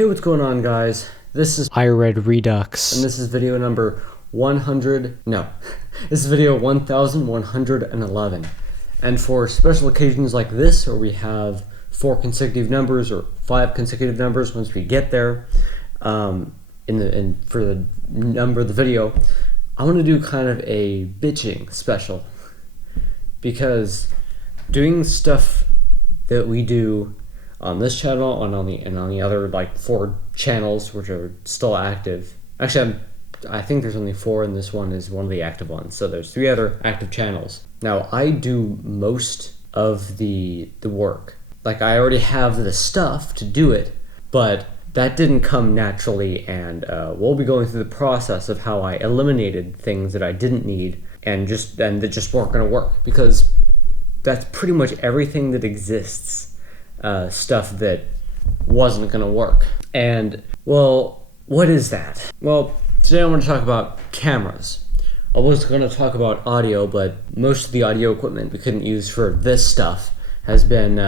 Hey, what's going on, guys? This is iRed Redux, and this is video number 100. No, this is video 1111. And for special occasions like this, where we have 4 consecutive numbers or 5 consecutive numbers, once we get there, for the number of the video, I want to do kind of a bitching special, because doing stuff that we do on this channel and on the other like 4 channels which are still active. Actually, I think there's only 4, and this one is one of the active ones. So there's 3 other active channels. Now I do most of the work. Like, I already have the stuff to do it, but that didn't come naturally, and we'll be going through the process of how I eliminated things that I didn't need and that just weren't going to work, because that's pretty much everything that exists. Stuff that wasn't going to work. And, well, what is that? Well, today I want to talk about cameras. I was going to talk about audio, but most of the audio equipment we couldn't use for this stuff has been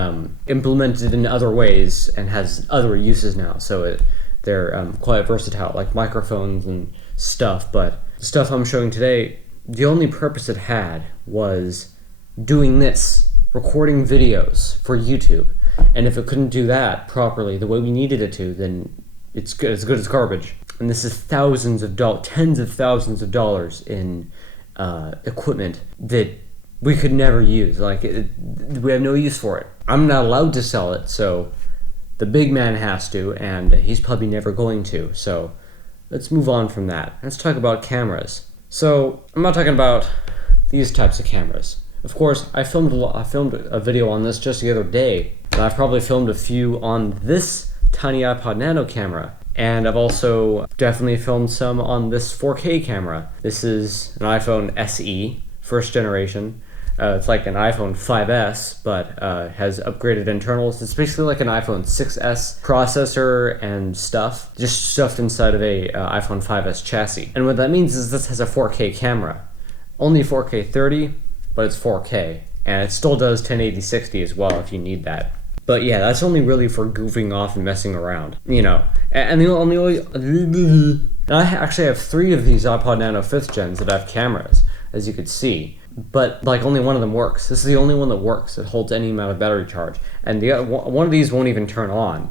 implemented in other ways and has other uses now. So they're quite versatile, like microphones and stuff. But the stuff I'm showing today, the only purpose it had was doing this, recording videos for YouTube. And if it couldn't do that properly the way we needed it to, then it's good as garbage. And this is tens of thousands of dollars in equipment that we could never use. Like, we have no use for it. I'm not allowed to sell it, so the big man has to, and he's probably never going to. So let's move on from that. Let's talk about cameras. So I'm not talking about these types of cameras. Of course, I filmed a video on this just the other day. And I've probably filmed a few on this tiny iPod Nano camera. And I've also definitely filmed some on this 4K camera. This is an iPhone SE, first generation. It's like an iPhone 5S, but has upgraded internals. It's basically like an iPhone 6S processor and stuff, just stuffed inside of a iPhone 5S chassis. And what that means is this has a 4K camera. Only 4K 30, but it's 4K. And it still does 1080-60 as well if you need that. But yeah, that's only really for goofing off and messing around, you know. And I actually have 3 of these iPod Nano 5th gens that have cameras, as you could see. But like, only one of them works. This is the only one that works. It holds any amount of battery charge. And one of these won't even turn on.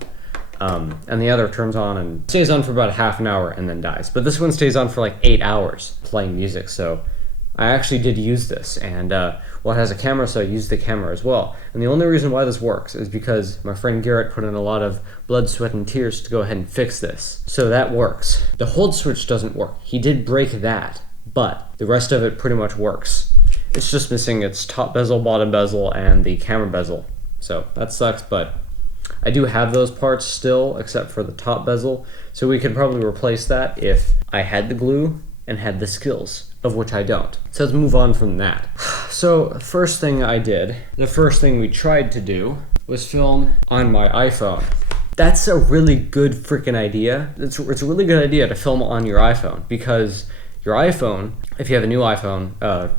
And the other turns on and stays on for about half an hour and then dies. But this one stays on for like 8 hours playing music. So I actually did use this, and it has a camera, so I used the camera as well. And the only reason why this works is because my friend Garrett put in a lot of blood, sweat, and tears to go ahead and fix this. So that works. The hold switch doesn't work. He did break that, but the rest of it pretty much works. It's just missing its top bezel, bottom bezel, and the camera bezel. So that sucks, but I do have those parts still, except for the top bezel. So we could probably replace that if I had the glue and had the skills, of which I don't. So let's move on from that. So the first thing we tried to do was film on my iPhone. That's a really good freaking idea. It's a really good idea to film on your iPhone, because your iPhone, if you have a new iPhone,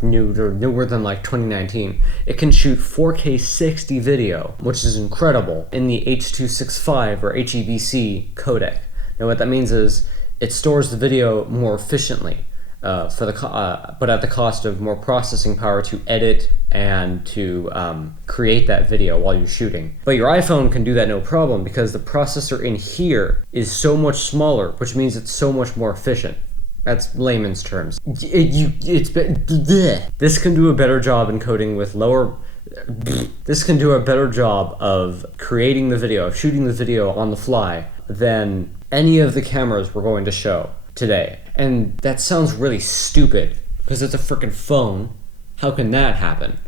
newer than like 2019, it can shoot 4K 60 video, which is incredible, in the H.265 or HEVC codec. Now what that means is it stores the video more efficiently, but at the cost of more processing power to edit and to create that video while you're shooting. But your iPhone can do that no problem, because the processor in here is so much smaller, which means it's so much more efficient. That's layman's terms. This can do a better job encoding with lower. This can do a better job of creating the video, of shooting the video on the fly, than any of the cameras we're going to show today. And that sounds really stupid, because it's a freaking phone. How can that happen?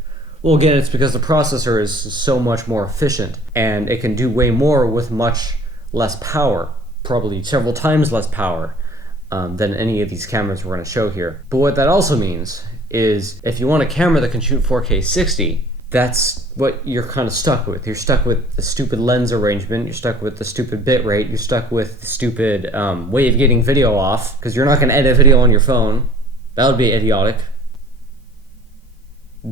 Well, again, it's because the processor is so much more efficient, and it can do way more with much less power, probably several times less power than any of these cameras we're going to show here. But what that also means is, if you want a camera that can shoot 4K 60, that's what you're kind of stuck with. You're stuck with the stupid lens arrangement, you're stuck with the stupid bit rate, you're stuck with the stupid way of getting video off, because you're not going to edit video on your phone. That would be idiotic.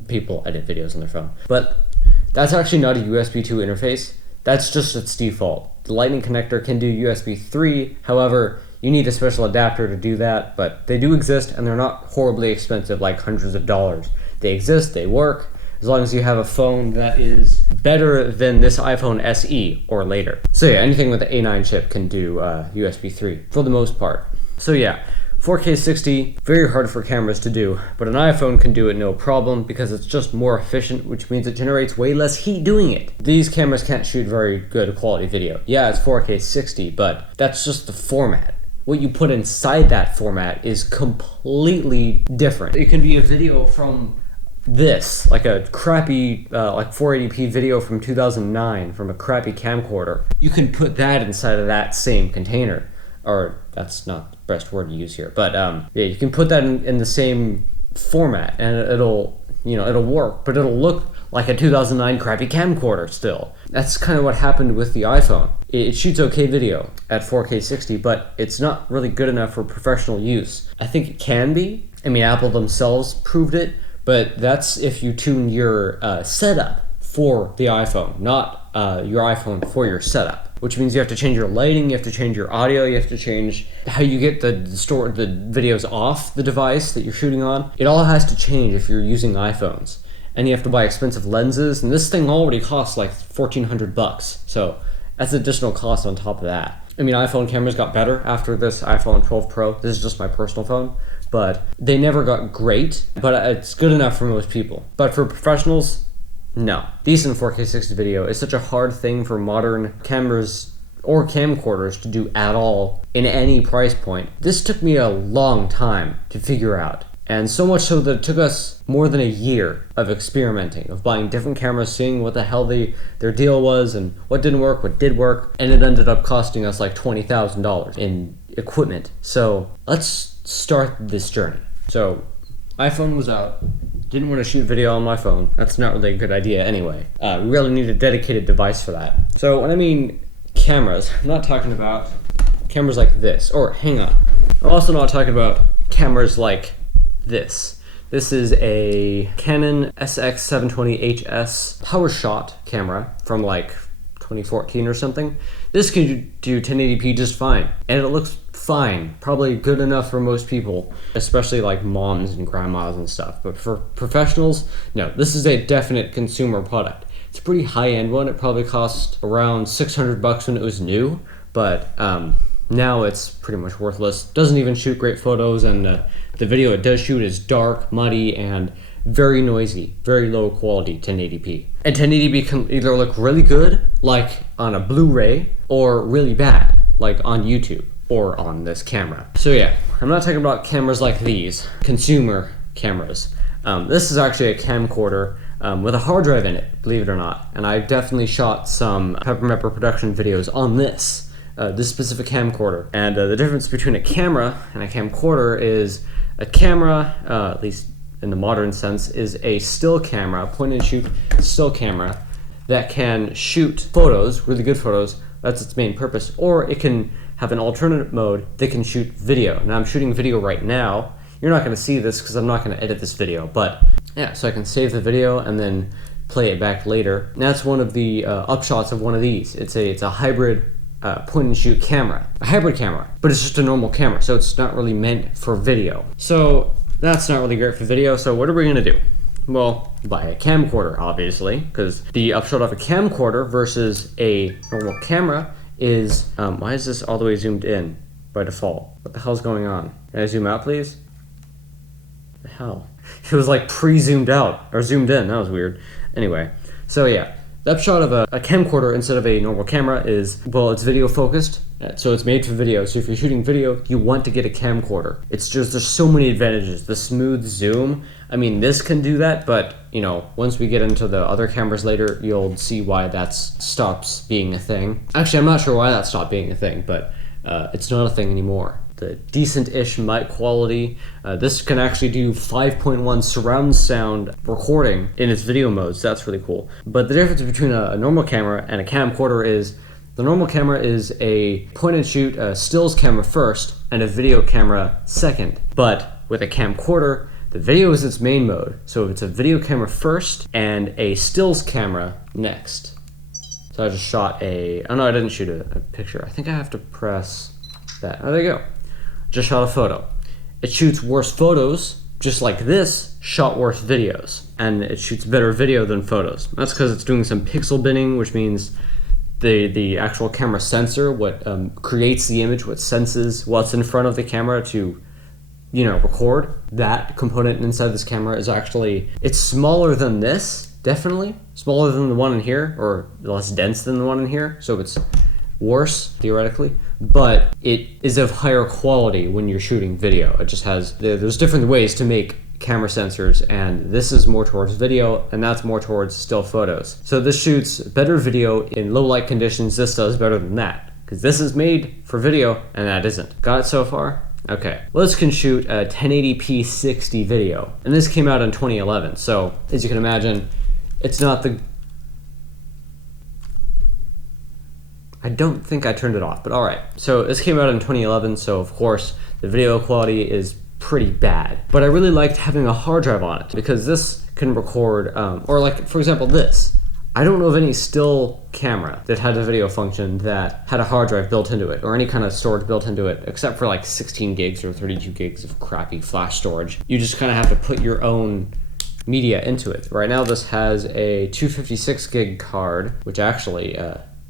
People edit videos on their phone. But that's actually not a USB 2 interface. That's just its default. The Lightning connector can do USB 3, however, you need a special adapter to do that, but they do exist and they're not horribly expensive, like hundreds of dollars. They exist, they work, as long as you have a phone that is better than this iPhone SE or later. So yeah, anything with the A9 chip can do USB 3 for the most part. So yeah, 4K 60, very hard for cameras to do, but an iPhone can do it no problem because it's just more efficient, which means it generates way less heat doing it. These cameras can't shoot very good quality video. Yeah, it's 4K 60, but that's just the format. What you put inside that format is completely different. It can be a video from this, like a crappy like 480p video from 2009 from a crappy camcorder. You can put that inside of that same container. Or that's not the best word to use here, but yeah, you can put that in the same format and it'll work, but it'll look like a 2009 crappy camcorder still. That's kind of what happened with the iPhone. It shoots okay video at 4K 60, but it's not really good enough for professional use. I think it can be. I mean, Apple themselves proved it, but that's if you tune your setup for the iPhone, not your iPhone for your setup. Which means you have to change your lighting, you have to change your audio, you have to change how you get the videos off the device that you're shooting on. It all has to change if you're using iPhones. And you have to buy expensive lenses, and this thing already costs like $1,400, so that's additional cost on top of that. I mean, iPhone cameras got better after this iPhone 12 Pro. This is just my personal phone, but they never got great, but it's good enough for most people. But for professionals, no. Decent 4K 60 video is such a hard thing for modern cameras or camcorders to do at all in any price point. This took me a long time to figure out. And so much so that it took us more than a year of experimenting, of buying different cameras, seeing what the hell their deal was and what didn't work, what did work, and it ended up costing us like $20,000 in equipment. So let's start this journey. So iPhone was out. Didn't want to shoot video on my phone. That's not really a good idea anyway. We really need a dedicated device for that. So when I mean cameras, I'm not talking about cameras like this. Or hang on. I'm also not talking about cameras like this. This is a Canon SX720HS PowerShot camera from like 2014 or something. This can do 1080p just fine. And it looks fine, probably good enough for most people, especially like moms and grandmas and stuff. But for professionals, no, this is a definite consumer product. It's a pretty high-end one. It probably cost around $600 when it was new, but now it's pretty much worthless. Doesn't even shoot great photos, and the video it does shoot is dark, muddy, and very noisy, very low quality 1080p. And 1080p can either look really good, like on a Blu-ray, or really bad, like on YouTube or on this camera. So yeah, I'm not talking about cameras like these, consumer cameras. This is actually a camcorder with a hard drive in it, believe it or not. And I definitely shot some PepperMepperProductions videos on this specific camcorder. And the difference between a camera and a camcorder is a camera, at least in the modern sense, is a still camera, point and shoot still camera that can shoot photos, really good photos. That's its main purpose. Or it can have an alternate mode that can shoot video. Now I'm shooting video right now. You're not going to see this because I'm not going to edit this video, but yeah, so I can save the video and then play it back later. And that's one of the upshots of one of these. It's a hybrid point and shoot camera, a hybrid camera, but it's just a normal camera, so it's not really meant for video. So that's not really great for video. So what are we going to do? Well, buy a camcorder, obviously, because the upshot of a camcorder versus a normal camera is, why is this all the way zoomed in by default? What the hell's going on? Can I zoom out, please? What the hell? It was like pre-zoomed out, or zoomed in, that was weird. Anyway, so yeah, the upshot of a camcorder instead of a normal camera is, well, it's video focused, so it's made for video. So if you're shooting video, you want to get a camcorder. It's just, there's so many advantages. The smooth zoom, I mean, this can do that, but you know, once we get into the other cameras later, you'll see why that stops being a thing. Actually, I'm not sure why that stopped being a thing, but it's not a thing anymore. The decent-ish mic quality. This can actually do 5.1 surround sound recording in its video modes. That's really cool. But the difference between a normal camera and a camcorder is the normal camera is a point-and-shoot stills camera first and a video camera second. But with a camcorder, the video is its main mode. So it's a video camera first and a stills camera next. So I just shot oh no, I didn't shoot a picture. I think I have to press that. Oh, there you go. Just shot a photo. It shoots worse photos, just like this shot worse videos. And it shoots better video than photos. That's because it's doing some pixel binning, which means the actual camera sensor, what creates the image, what senses what's in front of the camera to, record. That component inside this camera is actually, it's smaller than this, definitely. Smaller than the one in here, or less dense than the one in here, so it's worse, theoretically. But it is of higher quality when you're shooting video. It just has, there's different ways to make camera sensors, and this is more towards video, and that's more towards still photos. So this shoots better video in low light conditions. This does better than that, because this is made for video, and that isn't. Got it so far? Okay. This can shoot a 1080p 60 video, and this came out in 2011, so as you can imagine, it's not the... I don't think I turned it off, but alright. So this came out in 2011, so of course the video quality is pretty bad. But I really liked having a hard drive on it, because this can record, or like, for example, this. I don't know of any still camera that had a video function that had a hard drive built into it, or any kind of storage built into it, except for like 16 gigs or 32 gigs of crappy flash storage. You just kind of have to put your own media into it. Right now this has a 256 gig card, which actually,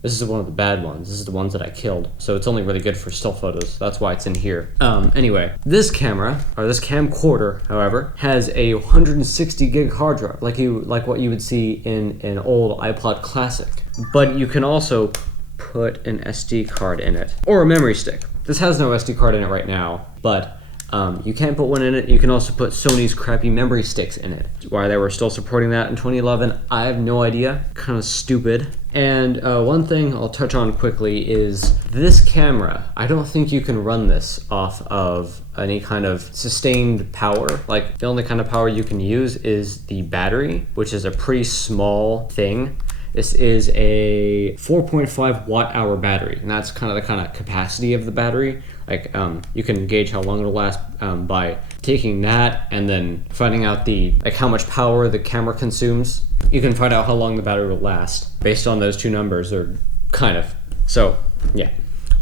this is one of the bad ones. This is the ones that I killed. So it's only really good for still photos. That's why it's in here. Anyway, this camera, or this camcorder, however, has a 160 gig hard drive, like what you would see in an old iPod Classic. But you can also put an SD card in it, or a memory stick. This has no SD card in it right now, but you can put one in it. You can also put Sony's crappy memory sticks in it. Why they were still supporting that in 2011, I have no idea. Kind of stupid. And one thing I'll touch on quickly is this camera. I don't think you can run this off of any kind of sustained power. Like, the only kind of power you can use is the battery, which is a pretty small thing. This is a 4.5 watt hour battery, and that's kind of the capacity of the battery. Like, you can gauge how long it'll last by taking that and then finding out how much power the camera consumes. You can find out how long the battery will last based on those two numbers, or kind of. So, yeah.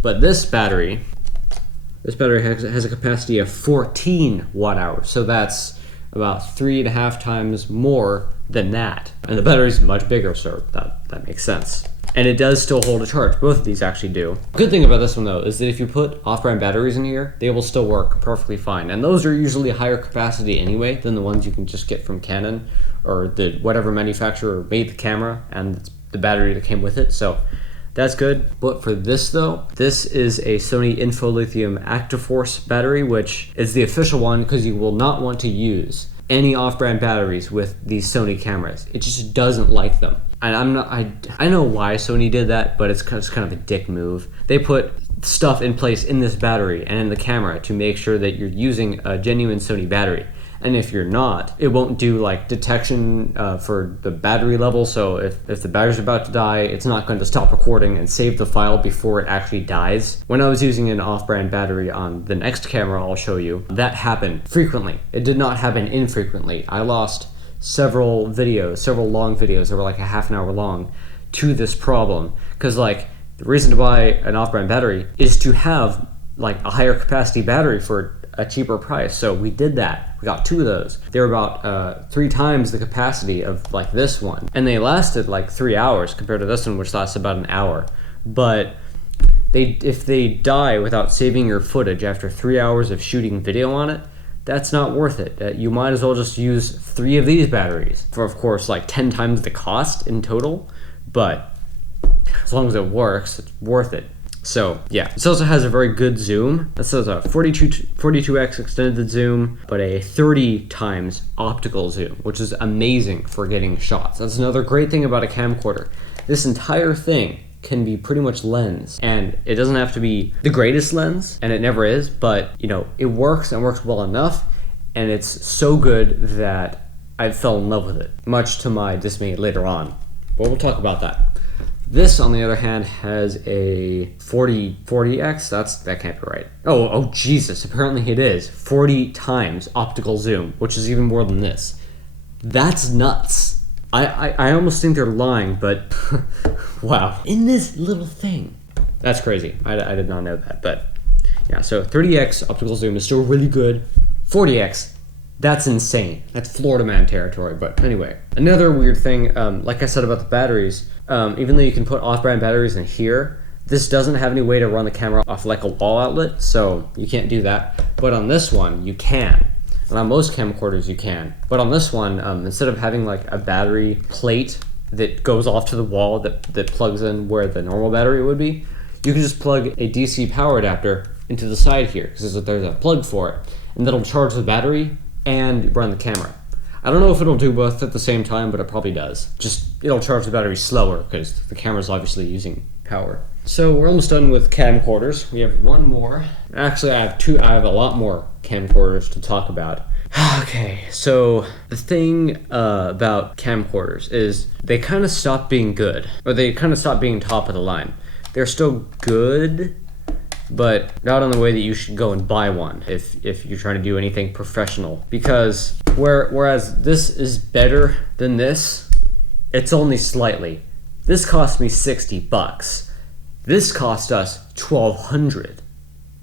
But this battery has a capacity of 14 watt hours, so that's about 3.5 times more than that. And the battery's much bigger, so that makes sense. And it does still hold a charge. Both of these actually do. Good thing about this one though is that if you put off-brand batteries in here, they will still work perfectly fine. And those are usually higher capacity anyway than the ones you can just get from Canon or whatever manufacturer made the camera and the battery that came with it. So that's good. But for this though, this is a Sony InfoLithium ActiveForce battery, which is the official one because you will not want to use any off-brand batteries with these Sony cameras. It just doesn't like them. And I know why Sony did that, but it's kind of a dick move. They put stuff in place in this battery and in the camera to make sure that you're using a genuine Sony battery. And if you're not, it won't do like detection for the battery level. So if the battery's about to die, it's not going to stop recording and save the file before it actually dies. When I was using an off-brand battery on the next camera I'll show you, that happened frequently. It did not happen infrequently. I lost several long videos that were like a half an hour long to this problem. Because like the reason to buy an off-brand battery is to have like a higher capacity battery for a cheaper price. So we did that. We got 2 of those. They were about 3 times the capacity of like this one. And they lasted like 3 hours compared to this one, which lasts about an hour. But if they die without saving your footage after 3 hours of shooting video on it, that's not worth it. You might as well just use 3 of these batteries for, of course, like 10 times the cost in total. But as long as it works, it's worth it. So yeah, this also has a very good zoom. This has a 42x extended zoom, but a 30 times optical zoom, which is amazing for getting shots. That's another great thing about a camcorder. This entire thing can be pretty much lens, and it doesn't have to be the greatest lens, and it never is, but it works and works well enough, and it's so good that I fell in love with it, much to my dismay later on. But we'll talk about that. This, on the other hand, has a 40x. That can't be right. Oh, Jesus! Apparently it is 40 times optical zoom, which is even more than this. That's nuts. I almost think they're lying, but Wow. In this little thing. That's crazy. I did not know that, but yeah, so 30x optical zoom is still really good. 40x, that's insane. That's Florida man territory, but anyway. Another weird thing, like I said about the batteries, even though you can put off-brand batteries in here, this doesn't have any way to run the camera off like a wall outlet, so you can't do that. But on this one, you can. And on most camcorders, you can. But on this one, instead of having like a battery plate that goes off to the wall that plugs in where the normal battery would be, you can just plug a DC power adapter into the side here, because there's a plug for it. And that'll charge the battery and run the camera. I don't know if it'll do both at the same time, but it probably does. Just, it'll charge the battery slower, because the camera's obviously using power. So we're almost done with camcorders. We have one more. Actually, I have a lot more camcorders to talk about. Okay, so the thing about camcorders is they kind of stopped being good, or they kind of stopped being top of the line. They're still good, but not in the way that you should go and buy one if you're trying to do anything professional. Because whereas this is better than this, it's only slightly. This cost me $60. This cost us $1,200,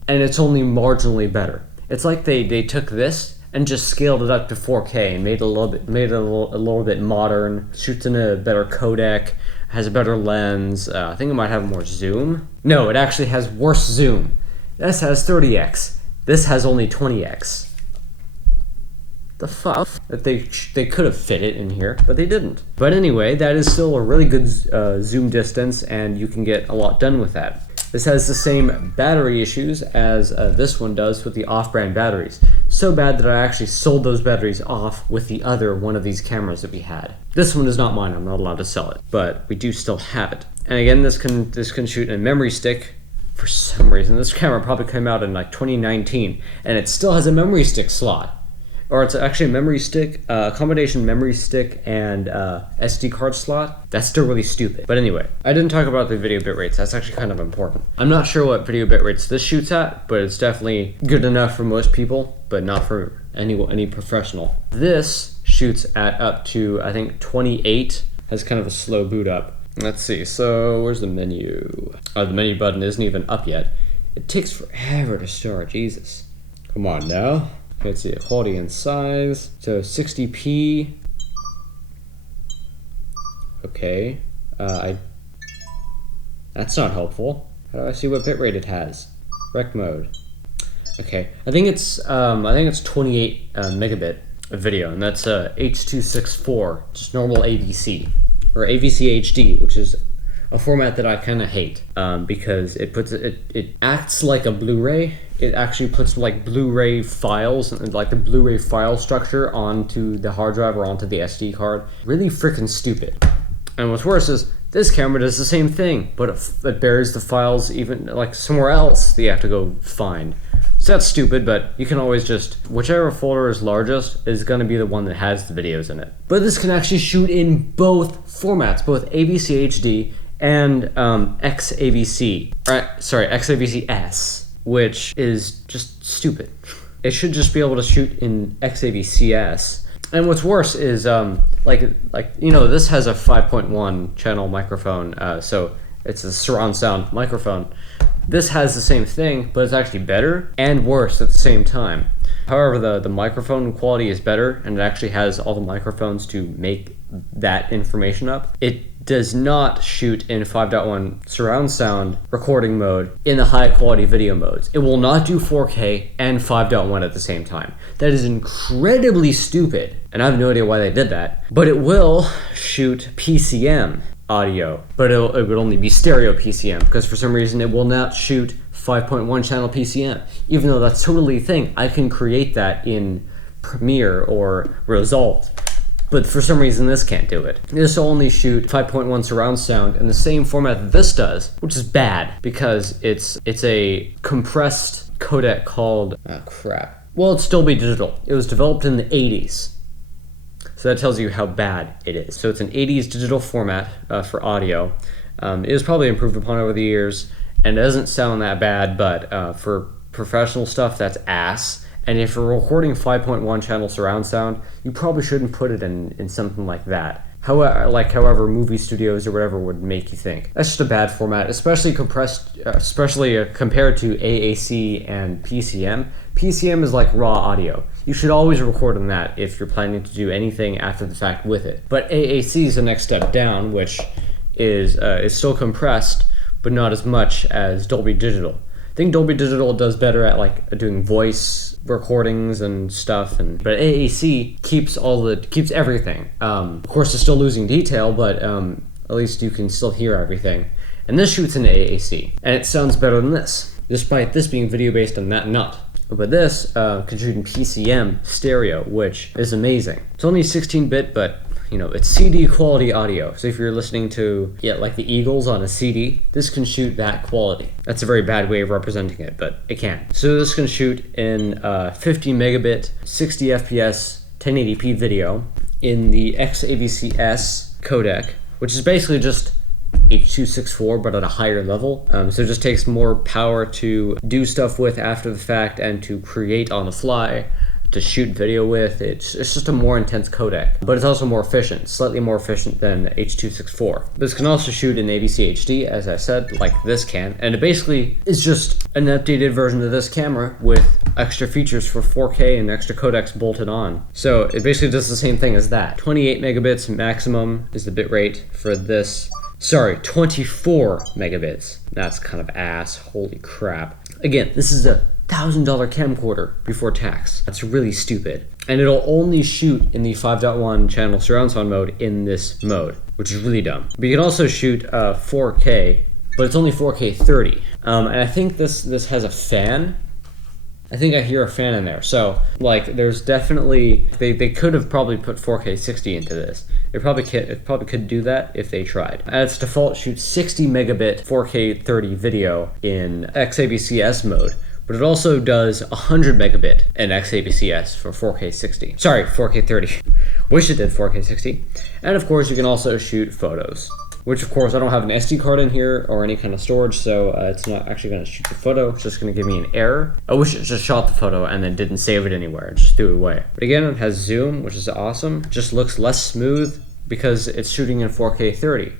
and it's only marginally better. It's like they took this and just scaled it up to 4K and made it a little bit modern, shoots in a better codec, has a better lens. I think it might have more zoom. No, it actually has worse zoom. This has 30x. This has only 20x. The fuck? That they could have fit it in here, but they didn't. But anyway, that is still a really good zoom distance, and you can get a lot done with that. This has the same battery issues as this one does with the off-brand batteries. So bad that I actually sold those batteries off with the other one of these cameras that we had. This one is not mine, I'm not allowed to sell it, but we do still have it. And again, this can shoot a memory stick. For some reason, this camera probably came out in like 2019, and it still has a memory stick slot. Or it's actually a memory stick, combination memory stick and SD card slot. That's still really stupid. But anyway, I didn't talk about the video bit rates. That's actually kind of important. I'm not sure what video bit rates this shoots at, but it's definitely good enough for most people, but not for any professional. This shoots at up to, I think, 28. Has kind of a slow boot up. Let's see, so where's the menu? Oh, the menu button isn't even up yet. It takes forever to start, Jesus. Come on now. Let's see, quality and size. So 60p. Okay. That's not helpful. How do I see what bitrate it has? Rec mode. Okay. I think it's 28 megabit of video, and that's H.264, just normal AVC or AVC HD, which is a format that I kind of hate because it acts like a Blu-ray. It actually puts like Blu-ray files, like the Blu-ray file structure onto the hard drive or onto the SD card. Really freaking stupid. And what's worse is this camera does the same thing, but it buries the files even like somewhere else that you have to go find. So that's stupid, but you can always just, whichever folder is largest is going to be the one that has the videos in it. But this can actually shoot in both formats, both AVC HD and XAVC, XAVC-S. Which is just stupid. It should just be able to shoot in XAVC-S. And what's worse is, this has a 5.1 channel microphone, so it's a surround sound microphone. This has the same thing, but it's actually better and worse at the same time. However, the microphone quality is better, and it actually has all the microphones to make that information up. It does not shoot in 5.1 surround sound recording mode in the high quality video modes. It will not do 4K and 5.1 at the same time. That is incredibly stupid, and I have no idea why they did that. But it will shoot PCM audio, but it would only be stereo PCM, because for some reason it will not shoot 5.1 channel PCM, even though that's totally a thing. I can create that in Premiere or Result, but for some reason this can't do it. This will only shoot 5.1 surround sound in the same format that this does, which is bad because it's a compressed codec called, well, it'd still be digital. It was developed in the 80s. So that tells you how bad it is. So it's an 80s digital format for audio. It was probably improved upon over the years, and it doesn't sound that bad, but for professional stuff, that's ass. And if you're recording 5.1 channel surround sound, you probably shouldn't put it in something like that. however movie studios or whatever would make you think. That's just a bad format, especially compared to AAC and PCM. PCM is like raw audio. You should always record on that if you're planning to do anything after the fact with it. But AAC is the next step down, which is still compressed, but not as much as Dolby Digital. I think Dolby Digital does better at like doing voice recordings and stuff, but AAC keeps everything. Of course, it's still losing detail, but at least you can still hear everything. And this shoots in AAC, and it sounds better than this, despite this being video based on that nut. But this can shoot in PCM stereo, which is amazing. It's only 16-bit, but you know, it's CD quality audio. So if you're listening to, like the Eagles on a CD, this can shoot that quality. That's a very bad way of representing it, but it can. So this can shoot in 50 megabit, 60 FPS, 1080p video in the XAVC-S codec, which is basically just H.264 but at a higher level. So it just takes more power to do stuff with after the fact and to create on the fly, to shoot video with. It's just a more intense codec, but it's also more efficient, slightly more efficient than H.264. This can also shoot in AVC HD, as I said, like this can, and it basically is just an updated version of this camera with extra features for 4K and extra codecs bolted on. So it basically does the same thing as that. 28 megabits maximum is the bitrate for this. Sorry, 24 megabits. That's kind of ass, holy crap. Again, this is a $1,000 camcorder before tax. That's really stupid. And it'll only shoot in the 5.1 channel surround sound mode in this mode, which is really dumb. But you can also shoot 4K, but it's only 4K 30. And I think this has a fan. I think I hear a fan in there. So like there's definitely, they could have probably put 4K 60 into this. It probably could do that if they tried. At its default, shoots 60 megabit 4K 30 video in XAVC-S mode, but it also does 100 megabit in XAVC-S for 4K 60. Sorry, 4K 30. Wish it did 4K 60. And of course, you can also shoot photos, which of course I don't have an SD card in here or any kind of storage, so it's not actually gonna shoot the photo. It's just gonna give me an error. I wish it just shot the photo and then didn't save it anywhere, just threw it away. But again, it has zoom, which is awesome. It just looks less smooth because it's shooting in 4K 30,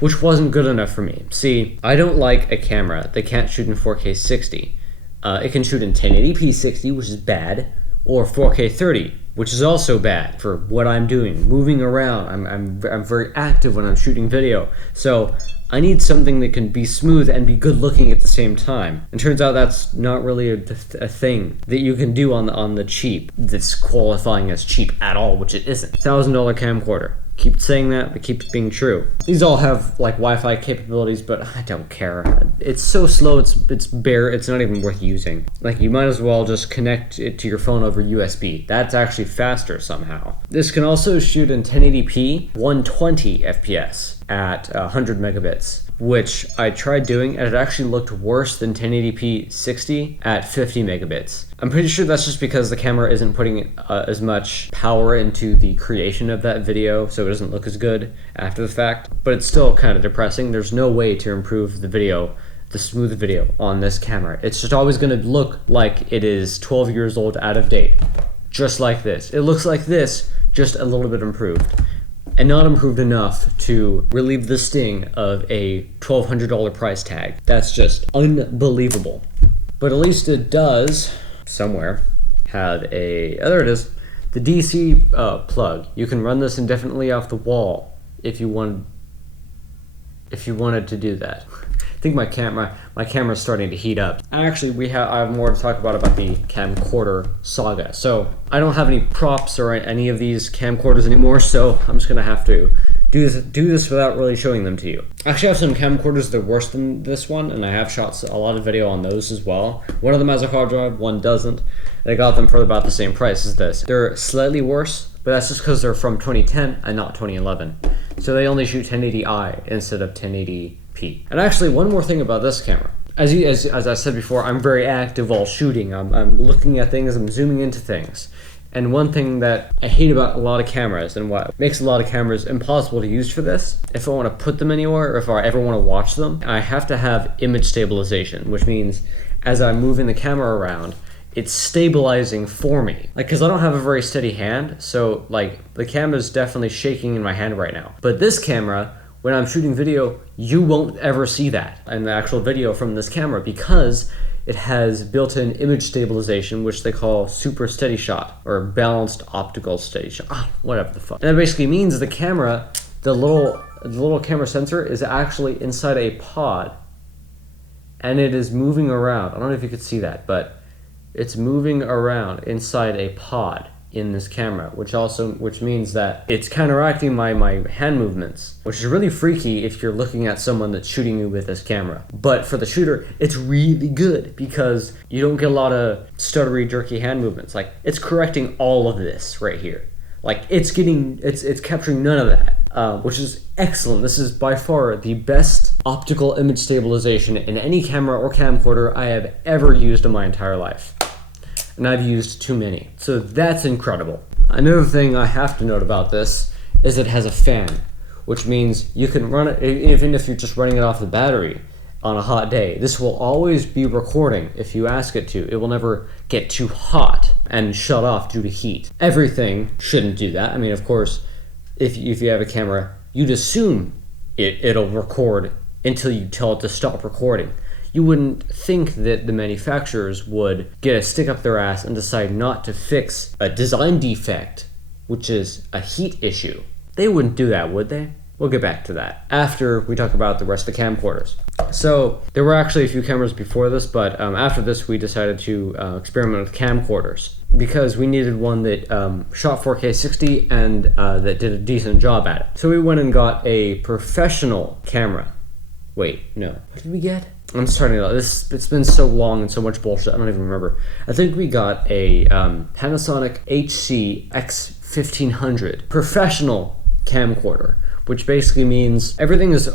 which wasn't good enough for me. See, I don't like a camera that can't shoot in 4K 60. It can shoot in 1080p 60, which is bad, or 4K 30, which is also bad for what I'm doing, moving around. I'm very active when I'm shooting video. So I need something that can be smooth and be good looking at the same time. And turns out that's not really a thing that you can do on the cheap, that's qualifying as cheap at all, which it isn't. $1,000 camcorder. Keep saying that, but keeps being true. These all have like Wi-Fi capabilities, but I don't care. It's so slow, it's not even worth using. Like you might as well just connect it to your phone over USB. That's actually faster somehow. This can also shoot in 1080p, 120 FPS at 100 megabits, which I tried doing and it actually looked worse than 1080p 60 at 50 megabits. I'm pretty sure that's just because the camera isn't putting as much power into the creation of that video, so it doesn't look as good after the fact, but it's still kind of depressing. There's no way to improve the video, the smooth video on this camera. It's just always gonna look like it is 12 years old, out of date, just like this. It looks like this, just a little bit improved. And not improved enough to relieve the sting of a $1,200 price tag. That's just unbelievable. But at least it does, somewhere, have a, oh, there it is, the DC plug. You can run this indefinitely off the wall if you wanted to do that. I think my camera's starting to heat up. Actually, I have more to talk about the camcorder saga. So I don't have any props or any of these camcorders anymore, so I'm just gonna have to do this without really showing them to you. Actually, I have some camcorders that are worse than this one, and I have shot a lot of video on those as well. One of them has a hard drive, one doesn't. And I got them for about the same price as this. They're slightly worse, but that's just because they're from 2010 and not 2011. So they only shoot 1080i instead of 1080p. And actually, one more thing about this camera. As I said before, I'm very active while shooting. I'm looking at things, I'm zooming into things. And one thing that I hate about a lot of cameras, and what makes a lot of cameras impossible to use for this, if I want to put them anywhere, or if I ever want to watch them, I have to have image stabilization, which means as I'm moving the camera around, it's stabilizing for me. Like, cause I don't have a very steady hand, so like the camera's definitely shaking in my hand right now. But this camera, when I'm shooting video, you won't ever see that in the actual video from this camera because it has built-in image stabilization, which they call super steady shot or balanced optical steady shot, whatever the fuck. And that basically means the camera, the little camera sensor is actually inside a pod and it is moving around. I don't know if you could see that, but it's moving around inside a pod in this camera, which means that it's counteracting my hand movements, which is really freaky if you're looking at someone that's shooting you with this camera. But for the shooter, it's really good because you don't get a lot of stuttery, jerky hand movements. Like, it's correcting all of this right here. Like, it's capturing none of that, which is excellent. This is by far the best optical image stabilization in any camera or camcorder I have ever used in my entire life. And I've used too many. So that's incredible. Another thing I have to note about this is it has a fan, which means you can run it, even if you're just running it off the battery on a hot day. This will always be recording if you ask it to. It will never get too hot and shut off due to heat. Everything shouldn't do that. I mean, of course, if you have a camera, you'd assume it'll record until you tell it to stop recording. You wouldn't think that the manufacturers would get a stick up their ass and decide not to fix a design defect, which is a heat issue. They wouldn't do that, would they? We'll get back to that after we talk about the rest of the camcorders. So there were actually a few cameras before this, but after this we decided to experiment with camcorders because we needed one that shot 4K 60 and that did a decent job at it. So we went and got a professional camera. Wait, no. What did we get? I'm starting to know. It's been so long and so much bullshit, I don't even remember. I think we got a Panasonic HC X1500 professional camcorder, which basically means everything is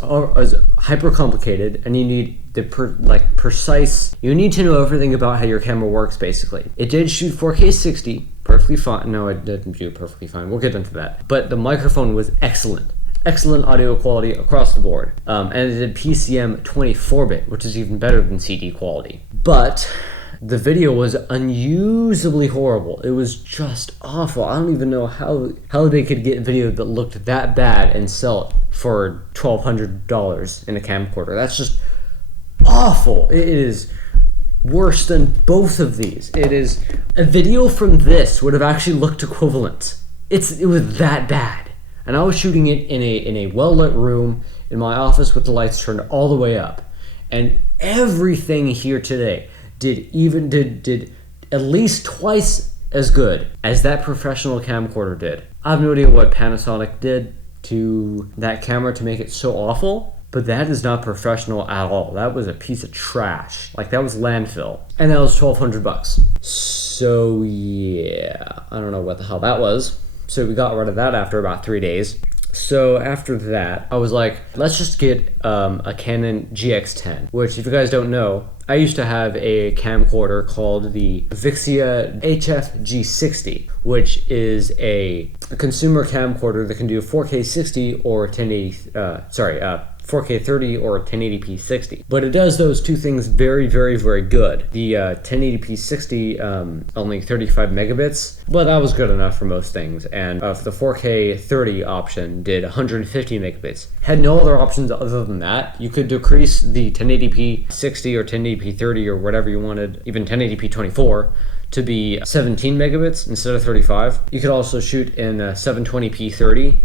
hyper complicated and you need the precise, you need to know everything about how your camera works basically. It did shoot 4K 60, perfectly fine. No, it didn't do perfectly fine. We'll get into that. But the microphone was excellent. Excellent audio quality across the board. And it did PCM 24-bit, which is even better than CD quality. But the video was unusably horrible. It was just awful. I don't even know how they could get video that looked that bad and sell it for $1,200 in a camcorder. That's just awful. It is worse than both of these. It is, a video from this would have actually looked equivalent. It was that bad. And I was shooting it in a well-lit room in my office with the lights turned all the way up. And everything here today did at least twice as good as that professional camcorder did. I have no idea what Panasonic did to that camera to make it so awful, but that is not professional at all. That was a piece of trash. Like, that was landfill. And that was $1,200. So yeah, I don't know what the hell that was. So we got rid of that after about 3 days. So after that, I was like, let's just get a Canon GX10, which if you guys don't know, I used to have a camcorder called the Vixia HF-G60, which is a consumer camcorder that can do 4K 60 or 4K 30 or 1080p 60. But it does those two things very, very, very good. The 1080p 60, only 35 megabits, but that was good enough for most things. And for the 4K 30 option, did 150 megabits. Had no other options other than that. You could decrease the 1080p 60 or 1080p 30 or whatever you wanted, even 1080p 24, to be 17 megabits instead of 35. You could also shoot in 720p 30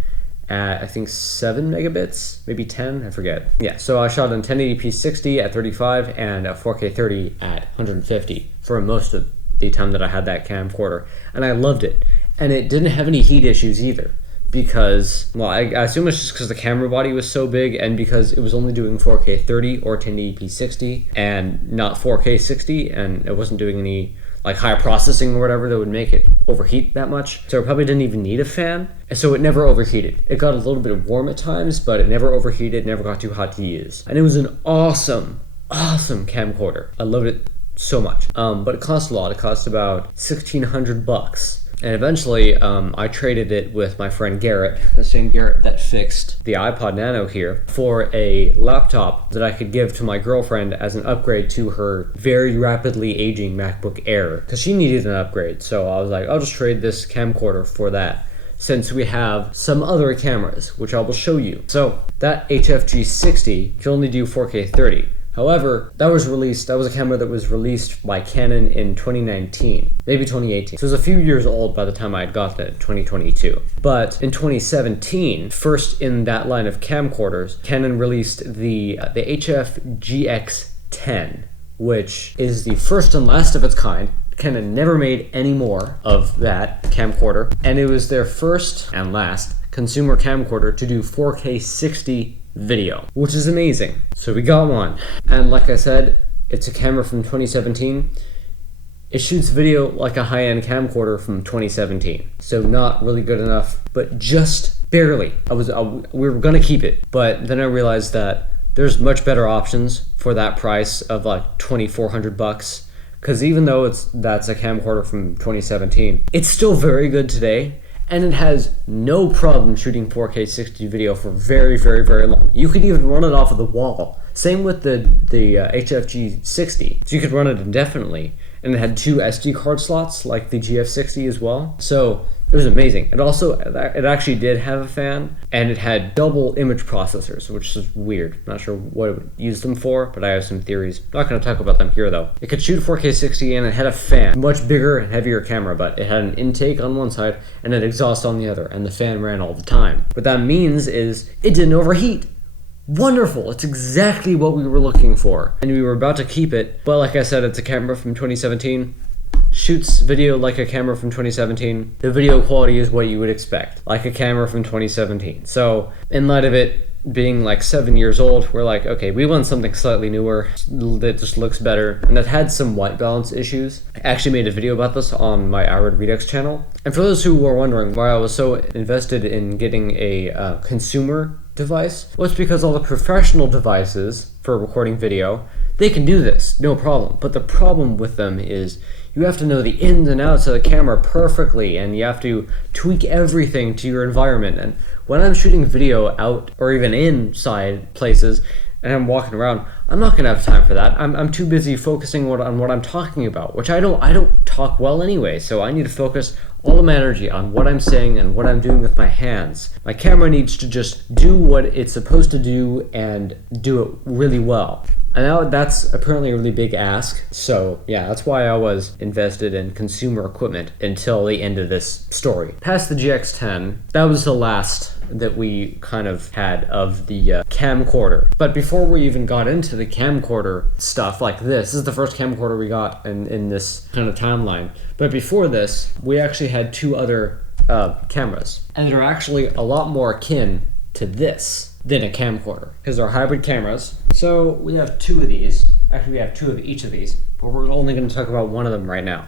at I think 7 megabits, maybe 10, I forget. Yeah, so I shot in 1080p 60 at 35 and 4K 30 at 150 for most of the time that I had that camcorder, and I loved it. And it didn't have any heat issues either because, well, I assume it's just because the camera body was so big and because it was only doing 4K 30 or 1080p 60 and not 4K 60, and it wasn't doing any like high processing or whatever that would make it overheat that much. So it probably didn't even need a fan. So it never overheated. It got a little bit warm at times, but it never overheated, never got too hot to use. And it was an awesome camcorder. I loved it so much. But it cost a lot. It cost about $1,600. And eventually, I traded it with my friend Garrett, the same Garrett that fixed the iPod Nano here, for a laptop that I could give to my girlfriend as an upgrade to her very rapidly aging MacBook Air, because she needed an upgrade. So I was like, I'll just trade this camcorder for that, since we have some other cameras, which I will show you. So that HFG60 can only do 4K 30. However, that was a camera that was released by Canon in 2019, maybe 2018. So it was a few years old by the time I had got that in 2022. But in 2017, first in that line of camcorders, Canon released the HF-GX10, which is the first and last of its kind. Canon never made any more of that camcorder, and it was their first and last consumer camcorder to do 4K 60 video, which is amazing. So we got one, and like I said, it's a camera from 2017. It shoots video like a high-end camcorder from 2017, so not really good enough, but just barely. We were gonna keep it, but then I realized that there's much better options for that price of like $2,400, because even though that's a camcorder from 2017, it's still very good today. And it has no problem shooting 4K 60 video for very, very, very long. You could even run it off of the wall. Same with the HFG60. So you could run it indefinitely. And it had 2 SD card slots like the GF60 as well. So it was amazing. It actually did have a fan, and it had double image processors, which is weird. Not sure what it would use them for, but I have some theories. Not going to talk about them here though. It could shoot 4K 60 and it had a fan. Much bigger and heavier camera, but it had an intake on one side and an exhaust on the other, and the fan ran all the time. What that means is it didn't overheat. Wonderful, it's exactly what we were looking for. And we were about to keep it, but like I said, it's a camera from 2017. Shoots video like a camera from 2017. The video quality is what you would expect, like a camera from 2017. So in light of it being like 7 years old, we're like, okay, we want something slightly newer that just looks better, and that had some white balance issues. I actually made a video about this on my Arid Redux channel. And for those who were wondering why I was so invested in getting a consumer device, well, it's because all the professional devices for recording video, they can do this, no problem. But the problem with them is you have to know the ins and outs of the camera perfectly, and you have to tweak everything to your environment. And when I'm shooting video out or even inside places and I'm walking around, I'm not gonna have time for that. I'm too busy focusing on what I'm talking about, which I don't talk well anyway, so I need to focus all of my energy on what I'm saying and what I'm doing with my hands. My camera needs to just do what it's supposed to do and do it really well. And now that's apparently a really big ask, so yeah, that's why I was invested in consumer equipment until the end of this story. Past the GX10, that was the last that we kind of had of the camcorder. But before we even got into the camcorder stuff like this is the first camcorder we got in this kind of timeline. But before this, we actually had 2 other cameras, and they're actually a lot more akin to this than a camcorder, because they're hybrid cameras. So we have 2 of these. Actually, we have 2 of each of these, but we're only going to talk about one of them right now.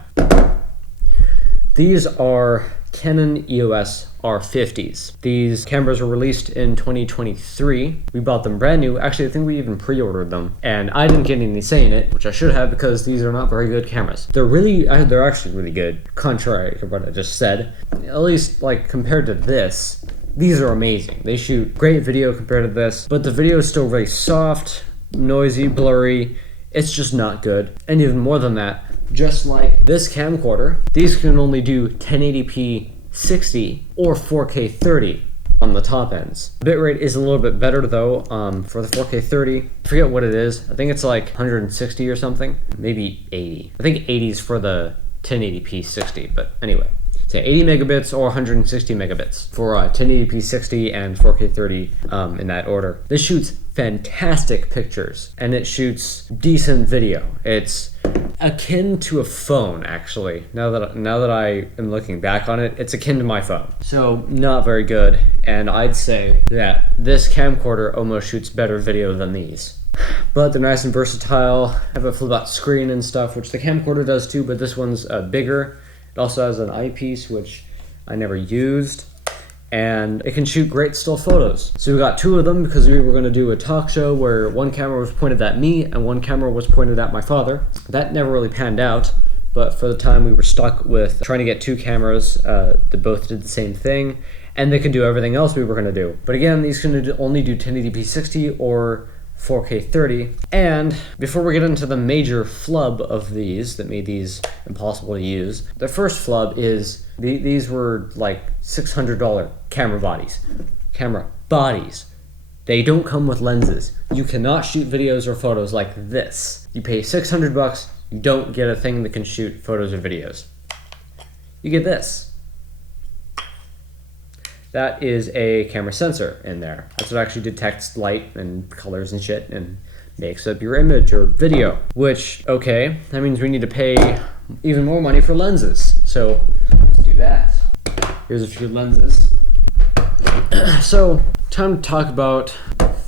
These are Canon EOS R50s. These cameras were released in 2023. We bought them brand new. Actually, I think we even pre-ordered them, and I didn't get any say in it, which I should have, because these are not very good cameras. They're actually really good, contrary to what I just said. At least, like, compared to this, these are amazing. They shoot great video compared to this, but the video is still very soft, noisy, blurry. It's just not good. And even more than that, just like this camcorder, these can only do 1080p 60 or 4K 30 on the top ends. The bitrate is a little bit better though for the 4K 30. I forget what it is. I think it's like 160 or something, maybe 80. I think 80 is for the 1080p 60, but anyway. So 80 megabits or 160 megabits for 1080p 60 and 4K 30 in that order. This shoots fantastic pictures, and it shoots decent video. It's akin to a phone, actually. Now that I am looking back on it, it's akin to my phone. So not very good, and I'd say that this camcorder almost shoots better video than these. But they're nice and versatile. Have a flip out screen and stuff, which the camcorder does too, but this one's bigger. It also has an eyepiece, which I never used, and it can shoot great still photos. So we got 2 of them because we were going to do a talk show where one camera was pointed at me and one camera was pointed at my father. That never really panned out, but for the time we were stuck with trying to get two cameras that both did the same thing, and they could do everything else we were going to do. But again, these can only do 1080p 60 or 4K 30. And before we get into the major flub of these that made these impossible to use, the first flub is these were like $600 camera bodies. They don't come with lenses. You cannot shoot videos or photos like this. You pay $600, you don't get a thing that can shoot photos or videos. You get this. That is a camera sensor in there. That's what actually detects light and colors and shit and makes up your image or video. Which, okay, that means we need to pay even more money for lenses. So let's do that. Here's a few lenses. So, time to talk about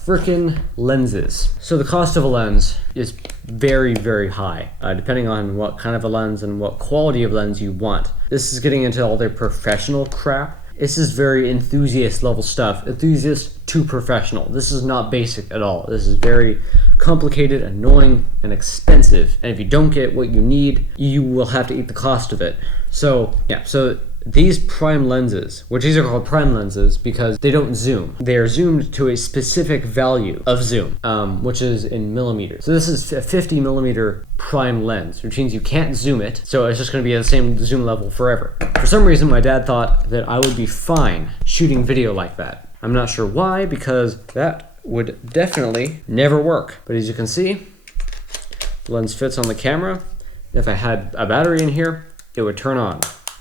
frickin' lenses. So the cost of a lens is very, very high, depending on what kind of a lens and what quality of lens you want. This is getting into all the professional crap. This is very enthusiast level stuff. Enthusiast to professional. This is not basic at all. This is very complicated, annoying, and expensive. And if you don't get what you need, you will have to eat the cost of it. So, yeah, so these prime lenses, which these are called prime lenses because they don't zoom. They are zoomed to a specific value of zoom, which is in millimeters. So this is a 50 millimeter prime lens, which means you can't zoom it. So it's just going to be at the same zoom level forever. For some reason, my dad thought that I would be fine shooting video like that. I'm not sure why, because that would definitely never work. But as you can see, the lens fits on the camera. If I had a battery in here, it would turn on.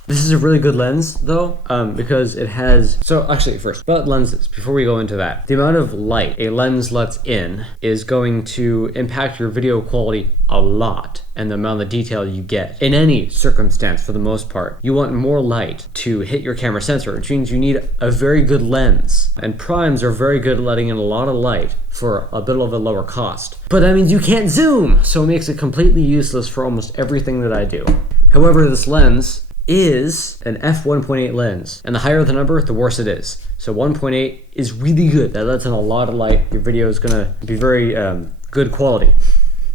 This is a really good lens though, because it has, so actually first, about lenses, before we go into that, the amount of light a lens lets in is going to impact your video quality a lot, and the amount of detail you get in any circumstance for the most part. You want more light to hit your camera sensor, which means you need a very good lens, and primes are very good at letting in a lot of light for a bit of a lower cost. But that means you can't zoom, so it makes it completely useless for almost everything that I do. However, this lens is an f1.8 lens, and the higher the number, the worse it is. So 1.8 is really good. That lets in a lot of light. Your video is gonna be very good quality.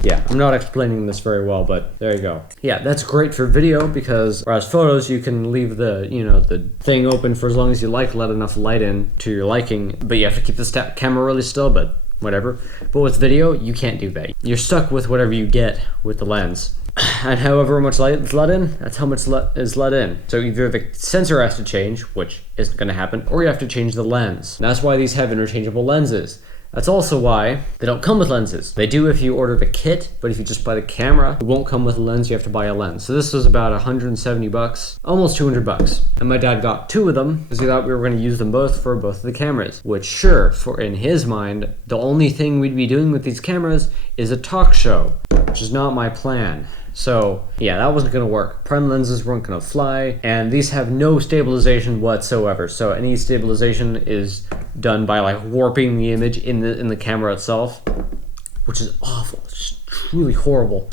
Yeah, I'm not explaining this very well, but there you go. Yeah, that's great for video because, whereas photos, you can leave the, the thing open for as long as you like, let enough light in to your liking, but you have to keep the camera really still, but whatever. But with video, you can't do that. You're stuck with whatever you get with the lens. And however much light is let in, that's how much is let in. So either the sensor has to change, which isn't going to happen, or you have to change the lens. And that's why these have interchangeable lenses. That's also why they don't come with lenses. They do if you order the kit, but if you just buy the camera, it won't come with a lens, you have to buy a lens. So this was about 170 bucks, almost 200 bucks. And my dad got two of them because he thought we were going to use them both for both of the cameras. Which sure, for in his mind, the only thing we'd be doing with these cameras is a talk show, which is not my plan. So yeah, that wasn't gonna work. Prime lenses weren't gonna fly, and these have no stabilization whatsoever. So any stabilization is done by like warping the image in the camera itself, which is awful. It's just truly horrible.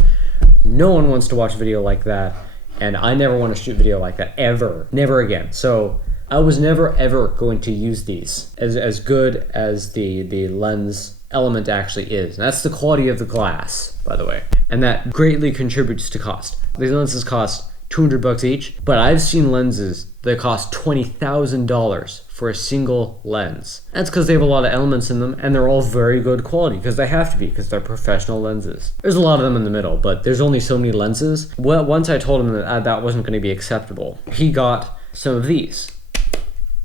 No one wants to watch video like that, and I never want to shoot video like that ever, never again. So I was never ever going to use these as good as the lens element actually is. And that's the quality of the glass, by the way. And that greatly contributes to cost. These lenses cost 200 bucks each, but I've seen lenses that cost $20,000 for a single lens. That's because they have a lot of elements in them, and they're all very good quality, because they have to be, because they're professional lenses. There's a lot of them in the middle, but there's only so many lenses. Well, once I told him that that wasn't going to be acceptable, he got some of these,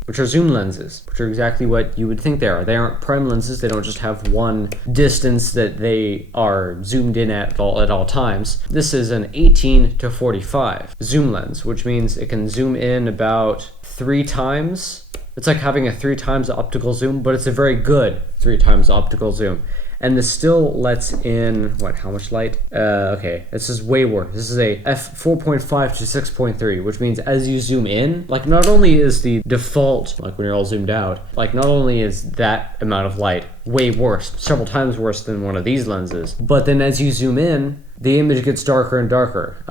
which are zoom lenses, which are exactly what you would think they are. They aren't prime lenses. They don't just have one distance that they are zoomed in at all times. This is an 18 to 45 zoom lens, which means it can zoom in about 3 times. It's like having a 3 times optical zoom, but it's a very good 3 times optical zoom. And this still lets in, how much light? Okay, this is way worse. This is a f4.5 to 6.3, which means as you zoom in, like not only is the default, like when you're all zoomed out, like not only is that amount of light way worse, several times worse than one of these lenses, but then as you zoom in, the image gets darker and darker,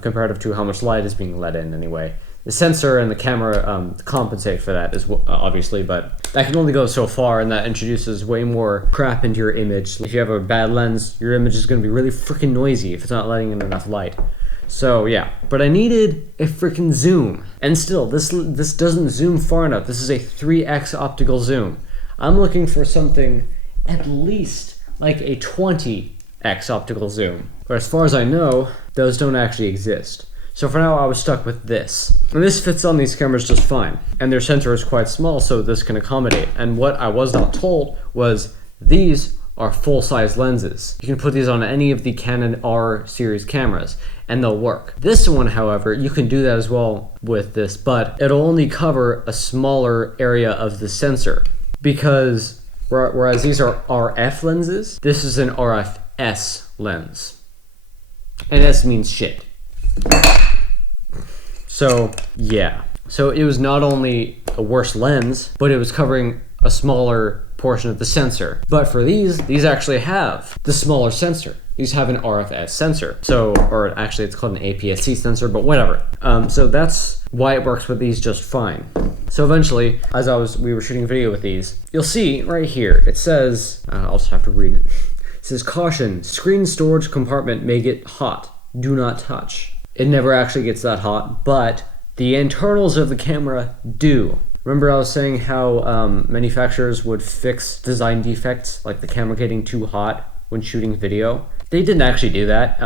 comparative to how much light is being let in anyway. The sensor and the camera compensate for that, obviously, but that can only go so far, and that introduces way more crap into your image. If you have a bad lens, your image is going to be really freaking noisy if it's not letting in enough light. So yeah, but I needed a freaking zoom. And still, this doesn't zoom far enough. This is a 3x optical zoom. I'm looking for something at least like a 20x optical zoom. But as far as I know, those don't actually exist. So for now, I was stuck with this. And this fits on these cameras just fine. And their sensor is quite small, so this can accommodate. And what I was not told was these are full-size lenses. You can put these on any of the Canon R series cameras, and they'll work. This one, however, you can do that as well with this, but it'll only cover a smaller area of the sensor. Because, whereas these are RF lenses, this is an RFS lens. And S means shit. So, yeah. So it was not only a worse lens, but it was covering a smaller portion of the sensor. But for these actually have the smaller sensor. These have an RFS sensor. So, or actually it's called an APS-C sensor, but whatever. So that's why it works with these just fine. So eventually, as we were shooting video with these, you'll see right here, it says, I'll just have to read it. It says, caution, screen storage compartment may get hot. Do not touch. It never actually gets that hot, but the internals of the camera do. Remember I was saying how manufacturers would fix design defects, like the camera getting too hot when shooting video? They didn't actually do that.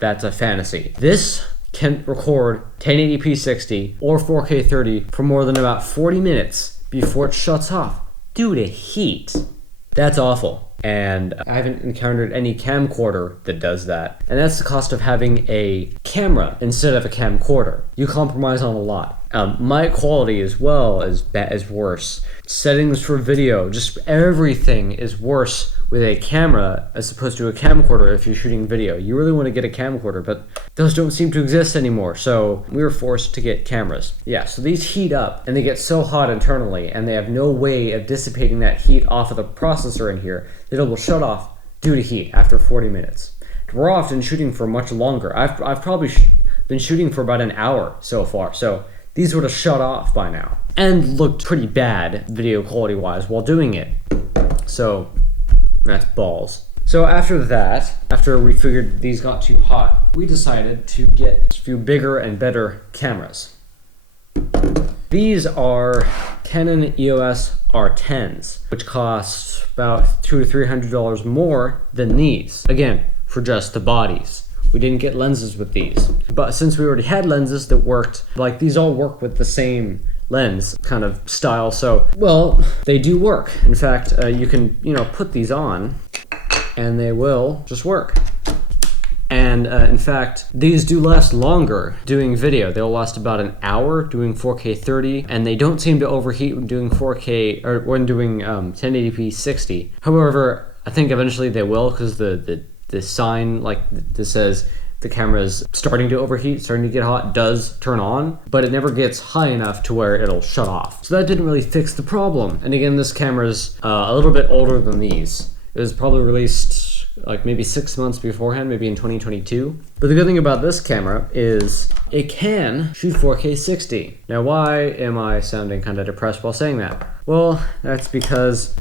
That's a fantasy. This can record 1080p 60 or 4K 30 for more than about 40 minutes before it shuts off due to heat. That's awful. And I haven't encountered any camcorder that does that. And that's the cost of having a camera instead of a camcorder. You compromise on a lot. Mic quality as well is worse. Settings for video, just everything is worse with a camera as opposed to a camcorder if you're shooting video. You really want to get a camcorder, but those don't seem to exist anymore, so we were forced to get cameras. Yeah, so these heat up, and they get so hot internally, and they have no way of dissipating that heat off of the processor in here that it will shut off due to heat after 40 minutes. We're often shooting for much longer. I've probably been shooting for about an hour so far, so these would have shut off by now and looked pretty bad video quality wise while doing it. So that's balls. So after we figured these got too hot, we decided to get a few bigger and better cameras. These are Canon EOS R10s, which cost about $200 to $300 more than these. Again, for just the bodies. We didn't get lenses with these. But since we already had lenses that worked, like these all work with the same lens kind of style, so, well, they do work. In fact, you can, put these on and they will just work. And in fact, these do last longer doing video. They'll last about an hour doing 4K 30, and they don't seem to overheat when doing 4K, or when doing 1080p 60. However, I think eventually they will, because the sign like that says the camera is starting to overheat, starting to get hot, does turn on, but it never gets high enough to where it'll shut off. So that didn't really fix the problem. And again, this camera's a little bit older than these. It was probably released like maybe 6 months beforehand, maybe in 2022. But the good thing about this camera is it can shoot 4K 60. Now, why am I sounding kind of depressed while saying that? Well, that's because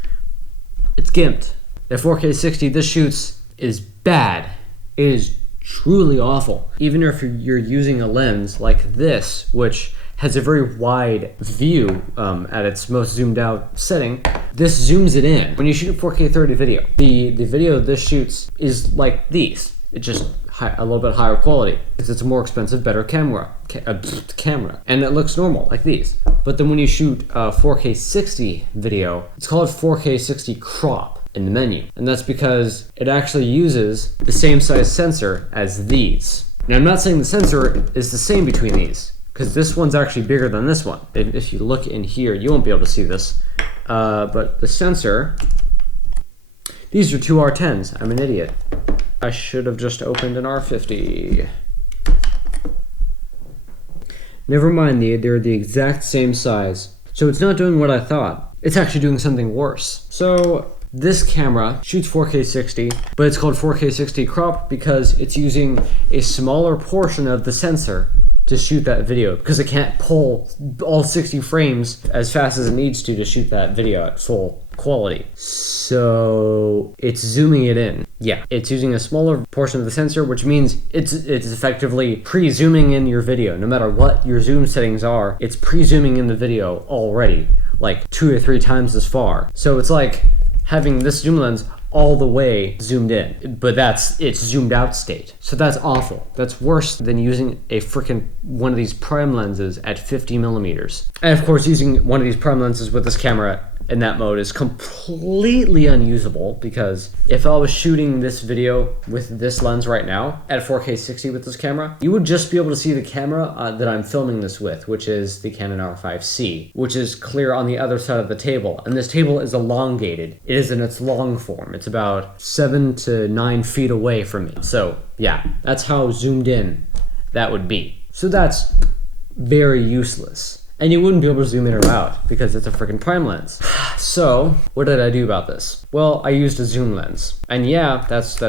it's gimped. At 4K 60, this shoots is bad. It is truly awful. Even if you're using a lens like this, which has a very wide view at its most zoomed out setting, this zooms it in. When you shoot 4K 30 video, the video this shoots is like these. It's just a little bit higher quality. It's a more expensive, better camera. And it looks normal, like these. But then when you shoot 4K 60 video, it's called 4K 60 crop in the menu. And that's because it actually uses the same size sensor as these. Now, I'm not saying the sensor is the same between these, because this one's actually bigger than this one. If you look in here, you won't be able to see this. But the sensor, these are two R10s. I'm an idiot. I should have just opened an R50. Never mind, they're the exact same size. So it's not doing what I thought. It's actually doing something worse. So this camera shoots 4K 60, but it's called 4K 60 crop because it's using a smaller portion of the sensor to shoot that video, because it can't pull all 60 frames as fast as it needs to shoot that video at full quality. So it's zooming it in. Yeah, it's using a smaller portion of the sensor, which means it's effectively pre-zooming in your video. No matter what your zoom settings are, it's pre-zooming in the video already, like 2 or 3 times as far. So it's like having this zoom lens all the way zoomed in, but it's zoomed out state. So that's awful. That's worse than using a freaking one of these prime lenses at 50 millimeters. And of course, using one of these prime lenses with this camera in that mode is completely unusable, because if I was shooting this video with this lens right now at 4K 60 with this camera, you would just be able to see the camera that I'm filming this with, which is the Canon R5C, which is clear on the other side of the table. And this table is elongated. It is in its long form. It's about 7 to 9 feet away from me. So yeah, that's how zoomed in that would be. So that's very useless. And you wouldn't be able to zoom in or out because it's a freaking prime lens. So what did I do about this? Well, I used a zoom lens. And yeah, that's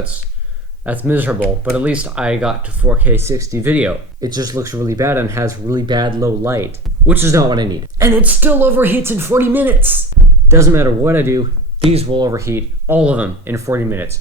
miserable, but at least I got to 4K 60 video. It just looks really bad and has really bad low light, which is not what I need. And it still overheats in 40 minutes. Doesn't matter what I do, these will overheat, all of them, in 40 minutes.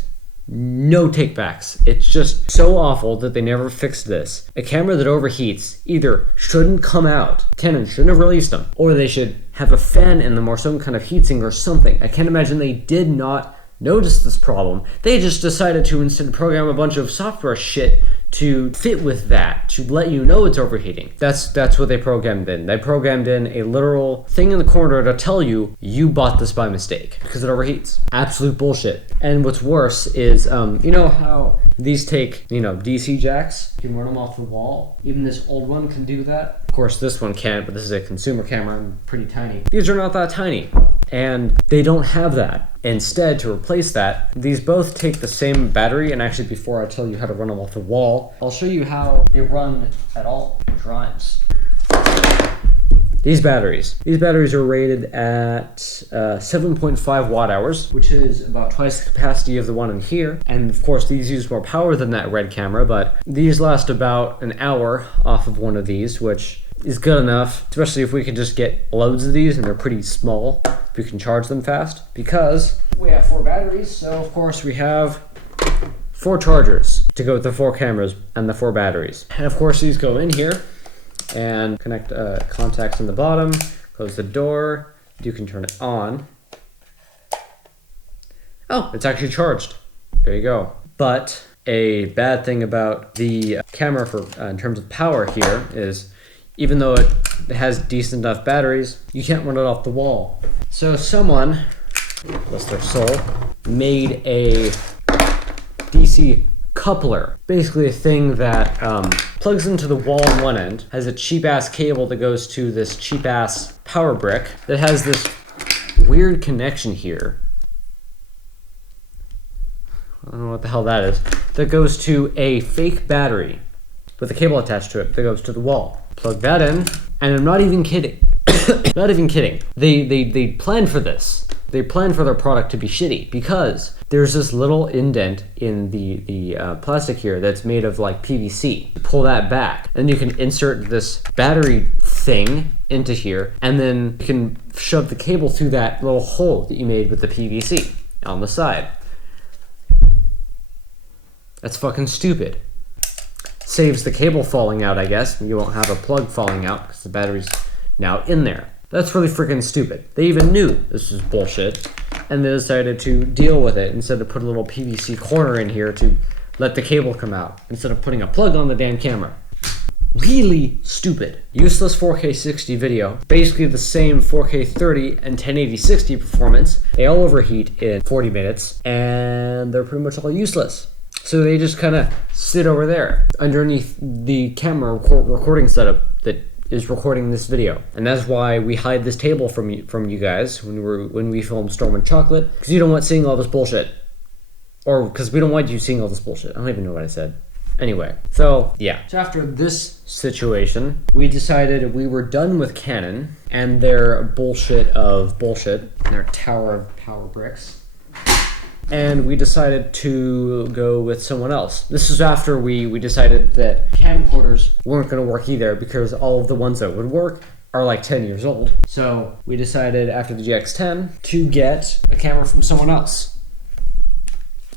No takebacks. It's just so awful that they never fixed this. A camera that overheats either shouldn't come out, Canon shouldn't have released them, or they should have a fan in them or some kind of heatsink or something. I can't imagine they did not notice this problem. They just decided to instead program a bunch of software shit to fit with that, to let you know it's overheating. That's what they programmed in. They programmed in a literal thing in the corner to tell you bought this by mistake because it overheats. Absolute bullshit. And what's worse is, you know how these take, DC jacks? You can run them off the wall. Even this old one can do that. Of course, this one can't, but this is a consumer camera and pretty tiny. These are not that tiny. And they don't have that. Instead, to replace that, these both take the same battery, and actually before I tell you how to run them off the wall, I'll show you how they run at all times. These batteries are rated at 7.5 watt hours, which is about twice the capacity of the one in here. And of course, these use more power than that red camera, but these last about an hour off of one of these, which is good enough, especially if we can just get loads of these and they're pretty small. We can charge them fast because we have 4 batteries. So of course we have 4 chargers to go with the 4 cameras and the 4 batteries. And of course these go in here and connect contacts in the bottom, close the door, you can turn it on. Oh, it's actually charged. There you go. But a bad thing about the camera for in terms of power here is, even though it has decent enough batteries, you can't run it off the wall. So someone, bless their soul, made a DC coupler. Basically a thing that plugs into the wall on one end, has a cheap ass cable that goes to this cheap ass power brick that has this weird connection here. I don't know what the hell that is. That goes to a fake battery with a cable attached to it that goes to the wall. Plug that in, and I'm not even kidding. Not even kidding. They planned for this. They planned for their product to be shitty because there's this little indent in the plastic here that's made of like PVC. You pull that back, and you can insert this battery thing into here, and then you can shove the cable through that little hole that you made with the PVC on the side. That's fucking stupid. Saves the cable falling out, I guess. You won't have a plug falling out because the battery's now in there. That's really freaking stupid. They even knew this was bullshit, and they decided to deal with it instead of put a little PVC corner in here to let the cable come out instead of putting a plug on the damn camera. Really stupid. Useless 4K 60 video. Basically the same 4K 30 and 1080 60 performance. They all overheat in 40 minutes, and they're pretty much all useless. So they just kind of sit over there underneath the camera recording setup that is recording this video. And that's why we hide this table from you guys when we film Storm and Chocolate, because you don't want seeing all this bullshit. Or because we don't want you seeing all this bullshit. I don't even know what I said. Anyway, so yeah. So after this situation, we decided we were done with Canon and their bullshit, their tower of power bricks. And we decided to go with someone else. This is after we decided that camcorders weren't going to work either, because all of the ones that would work are like 10 years old. So we decided after the GX10 to get a camera from someone else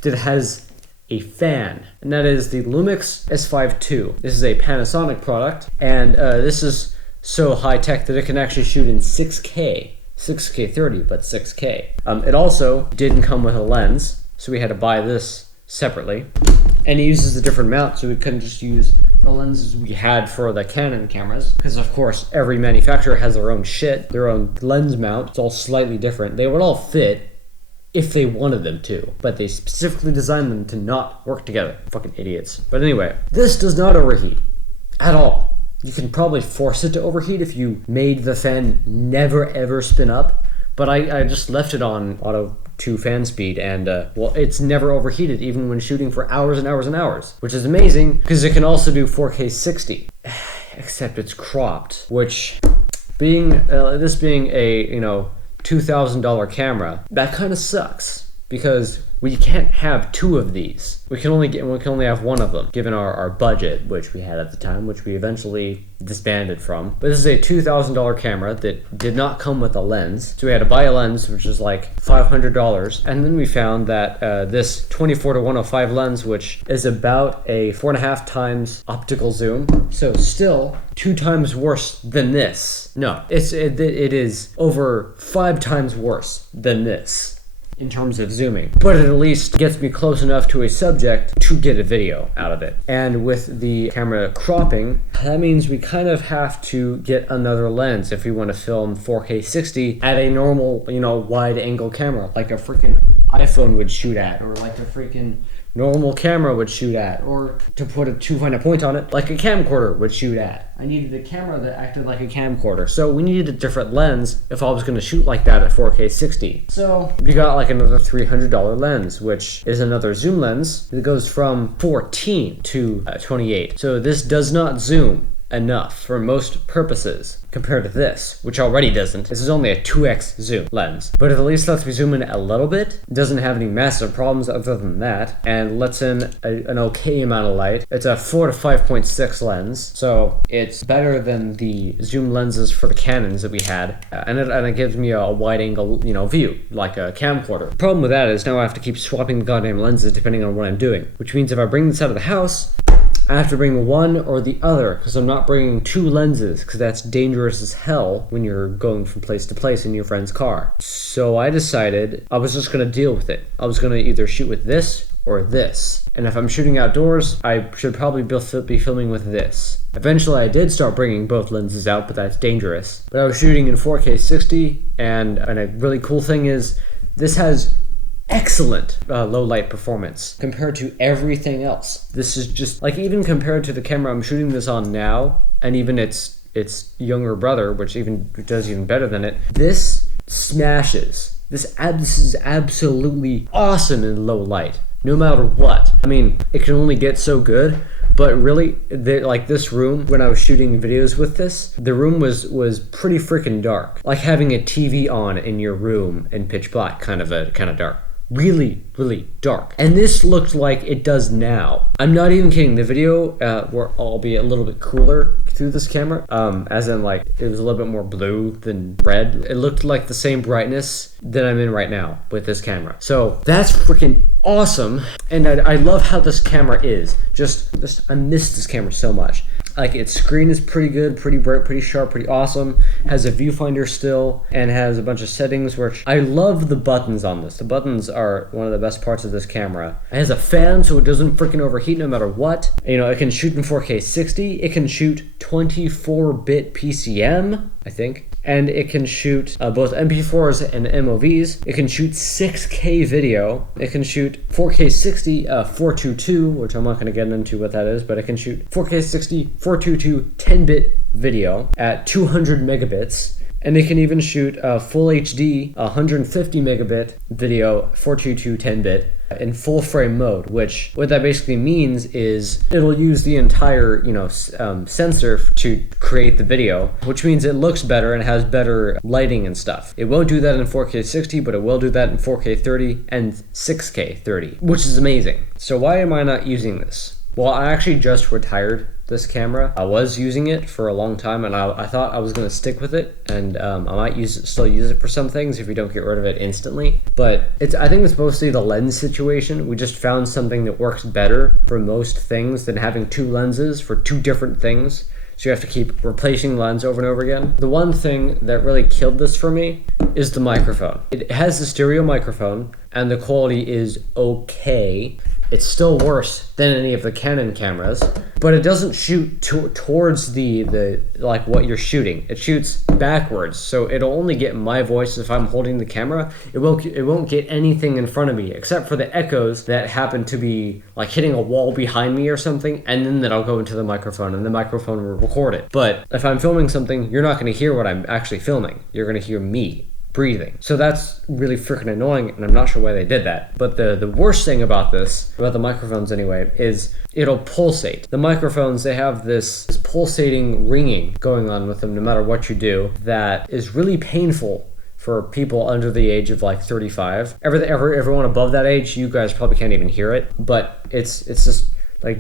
that has a fan, and that is the Lumix S5 II. This is a Panasonic product, and this is so high tech that it can actually shoot in 6K 30, but 6K. It also didn't come with a lens, so we had to buy this separately. And it uses a different mount, so we couldn't just use the lenses we had for the Canon cameras, because of course every manufacturer has their own shit, their own lens mount. It's all slightly different. They would all fit if they wanted them to, but they specifically designed them to not work together. Fucking idiots. But anyway, this does not overheat at all. You can probably force it to overheat if you made the fan never ever spin up, but I just left it on auto 2 fan speed, and well, it's never overheated even when shooting for hours and hours and hours, which is amazing because it can also do 4K 60, except it's cropped, which this being a $2,000 camera, that kind of sucks because we can't have 2 of these. We can only have 1 of them, given our budget, which we had at the time, which we eventually disbanded from. But this is a $2,000 camera that did not come with a lens, so we had to buy a lens, which is like $500. And then we found that this 24-105 lens, which is about a 4.5 times optical zoom, so still 2 times worse than this. No, it is over 5 times worse than this in terms of zooming, but it at least gets me close enough to a subject to get a video out of it. And with the camera cropping, that means we kind of have to get another lens if we want to film 4K 60 at a normal, wide angle camera, like a freaking iPhone would shoot at, or like a freaking normal camera would shoot at, or to find a point on it, like a camcorder would shoot at. I needed a camera that acted like a camcorder, so we needed a different lens if I was going to shoot like that at 4K 60. So we got like another $300 lens, which is another zoom lens that goes from 14 to 28. So this does not zoom enough for most purposes compared to this, which already doesn't. This is only a 2x zoom lens, but it at least lets me zoom in a little bit. It doesn't have any massive problems other than that, and lets in an okay amount of light. It's a 4 to 5.6 lens, so it's better than the zoom lenses for the Canons that we had, and it gives me a wide angle, view, like a camcorder. The problem with that is now I have to keep swapping the goddamn lenses depending on what I'm doing, which means if I bring this out of the house, I have to bring one or the other, because I'm not bringing 2 lenses, because that's dangerous as hell when you're going from place to place in your friend's car. So I decided I was just going to deal with it. I was going to either shoot with this or this. And if I'm shooting outdoors, I should probably be filming with this. Eventually I did start bringing both lenses out, but that's dangerous. But I was shooting in 4K 60, and a really cool thing is this has excellent low light performance compared to everything else. This is just like, even compared to the camera I'm shooting this on now, and even its younger brother, which does even better than it, this smashes. This is absolutely awesome in low light, no matter what. I mean, it can only get so good, but really, like this room, when I was shooting videos with this, the room was pretty freaking dark. Like having a TV on in your room in pitch black, kind of dark. Really, really dark. And this looked like it does now. I'm not even kidding. The video will be a little bit cooler through this camera, as in like it was a little bit more blue than red. It looked like the same brightness that I'm in right now with this camera. So that's freaking awesome, and I love how this camera is. Just I miss this camera so much. Like, its screen is pretty good, pretty bright, pretty sharp, pretty awesome. Has a viewfinder still, and has a bunch of settings, which I love the buttons on this. The buttons are one of the best parts of this camera. It has a fan, so it doesn't freaking overheat no matter what. It can shoot in 4K 60. It can shoot 24-bit PCM, I think. And it can shoot both MP4s and MOVs. It can shoot 6K video. It can shoot 4K 60, 422, which I'm not going to get into what that is, but it can shoot 4K 60, 422, 10-bit video at 200 megabits. And it can even shoot full HD, 150 megabit video, 422, 10-bit, in full frame mode, which what that basically means is it'll use the entire sensor to create the video, which means it looks better and has better lighting and stuff. It won't do that in 4K 60, but it will do that in 4K 30 and 6K 30, which is amazing. So why am I not using this? Well, I actually just retired this camera. I was using it for a long time, and I thought I was going to stick with it, and I might still use it for some things if you don't get rid of it instantly. But I think it's mostly the lens situation. We just found something that works better for most things than having two lenses for two different things. So you have to keep replacing the lens over and over again. The one thing that really killed this for me is the microphone. It has the stereo microphone, and the quality is okay. It's still worse than any of the Canon cameras, but it doesn't shoot towards the like what you're shooting. It shoots backwards, so it'll only get my voice if I'm holding the camera. It won't get anything in front of me except for the echoes that happen to be like hitting a wall behind me or something, and then that'll go into the microphone, and the microphone will record it. But if I'm filming something, you're not going to hear what I'm actually filming. You're going to hear me breathing. So that's really freaking annoying, and I'm not sure why they did that. But the worst thing about the microphones anyway, is it'll pulsate. The microphones, they have this pulsating ringing going on with them no matter what you do that is really painful for people under the age of like 35. Everyone above that age, you guys probably can't even hear it, but it's just like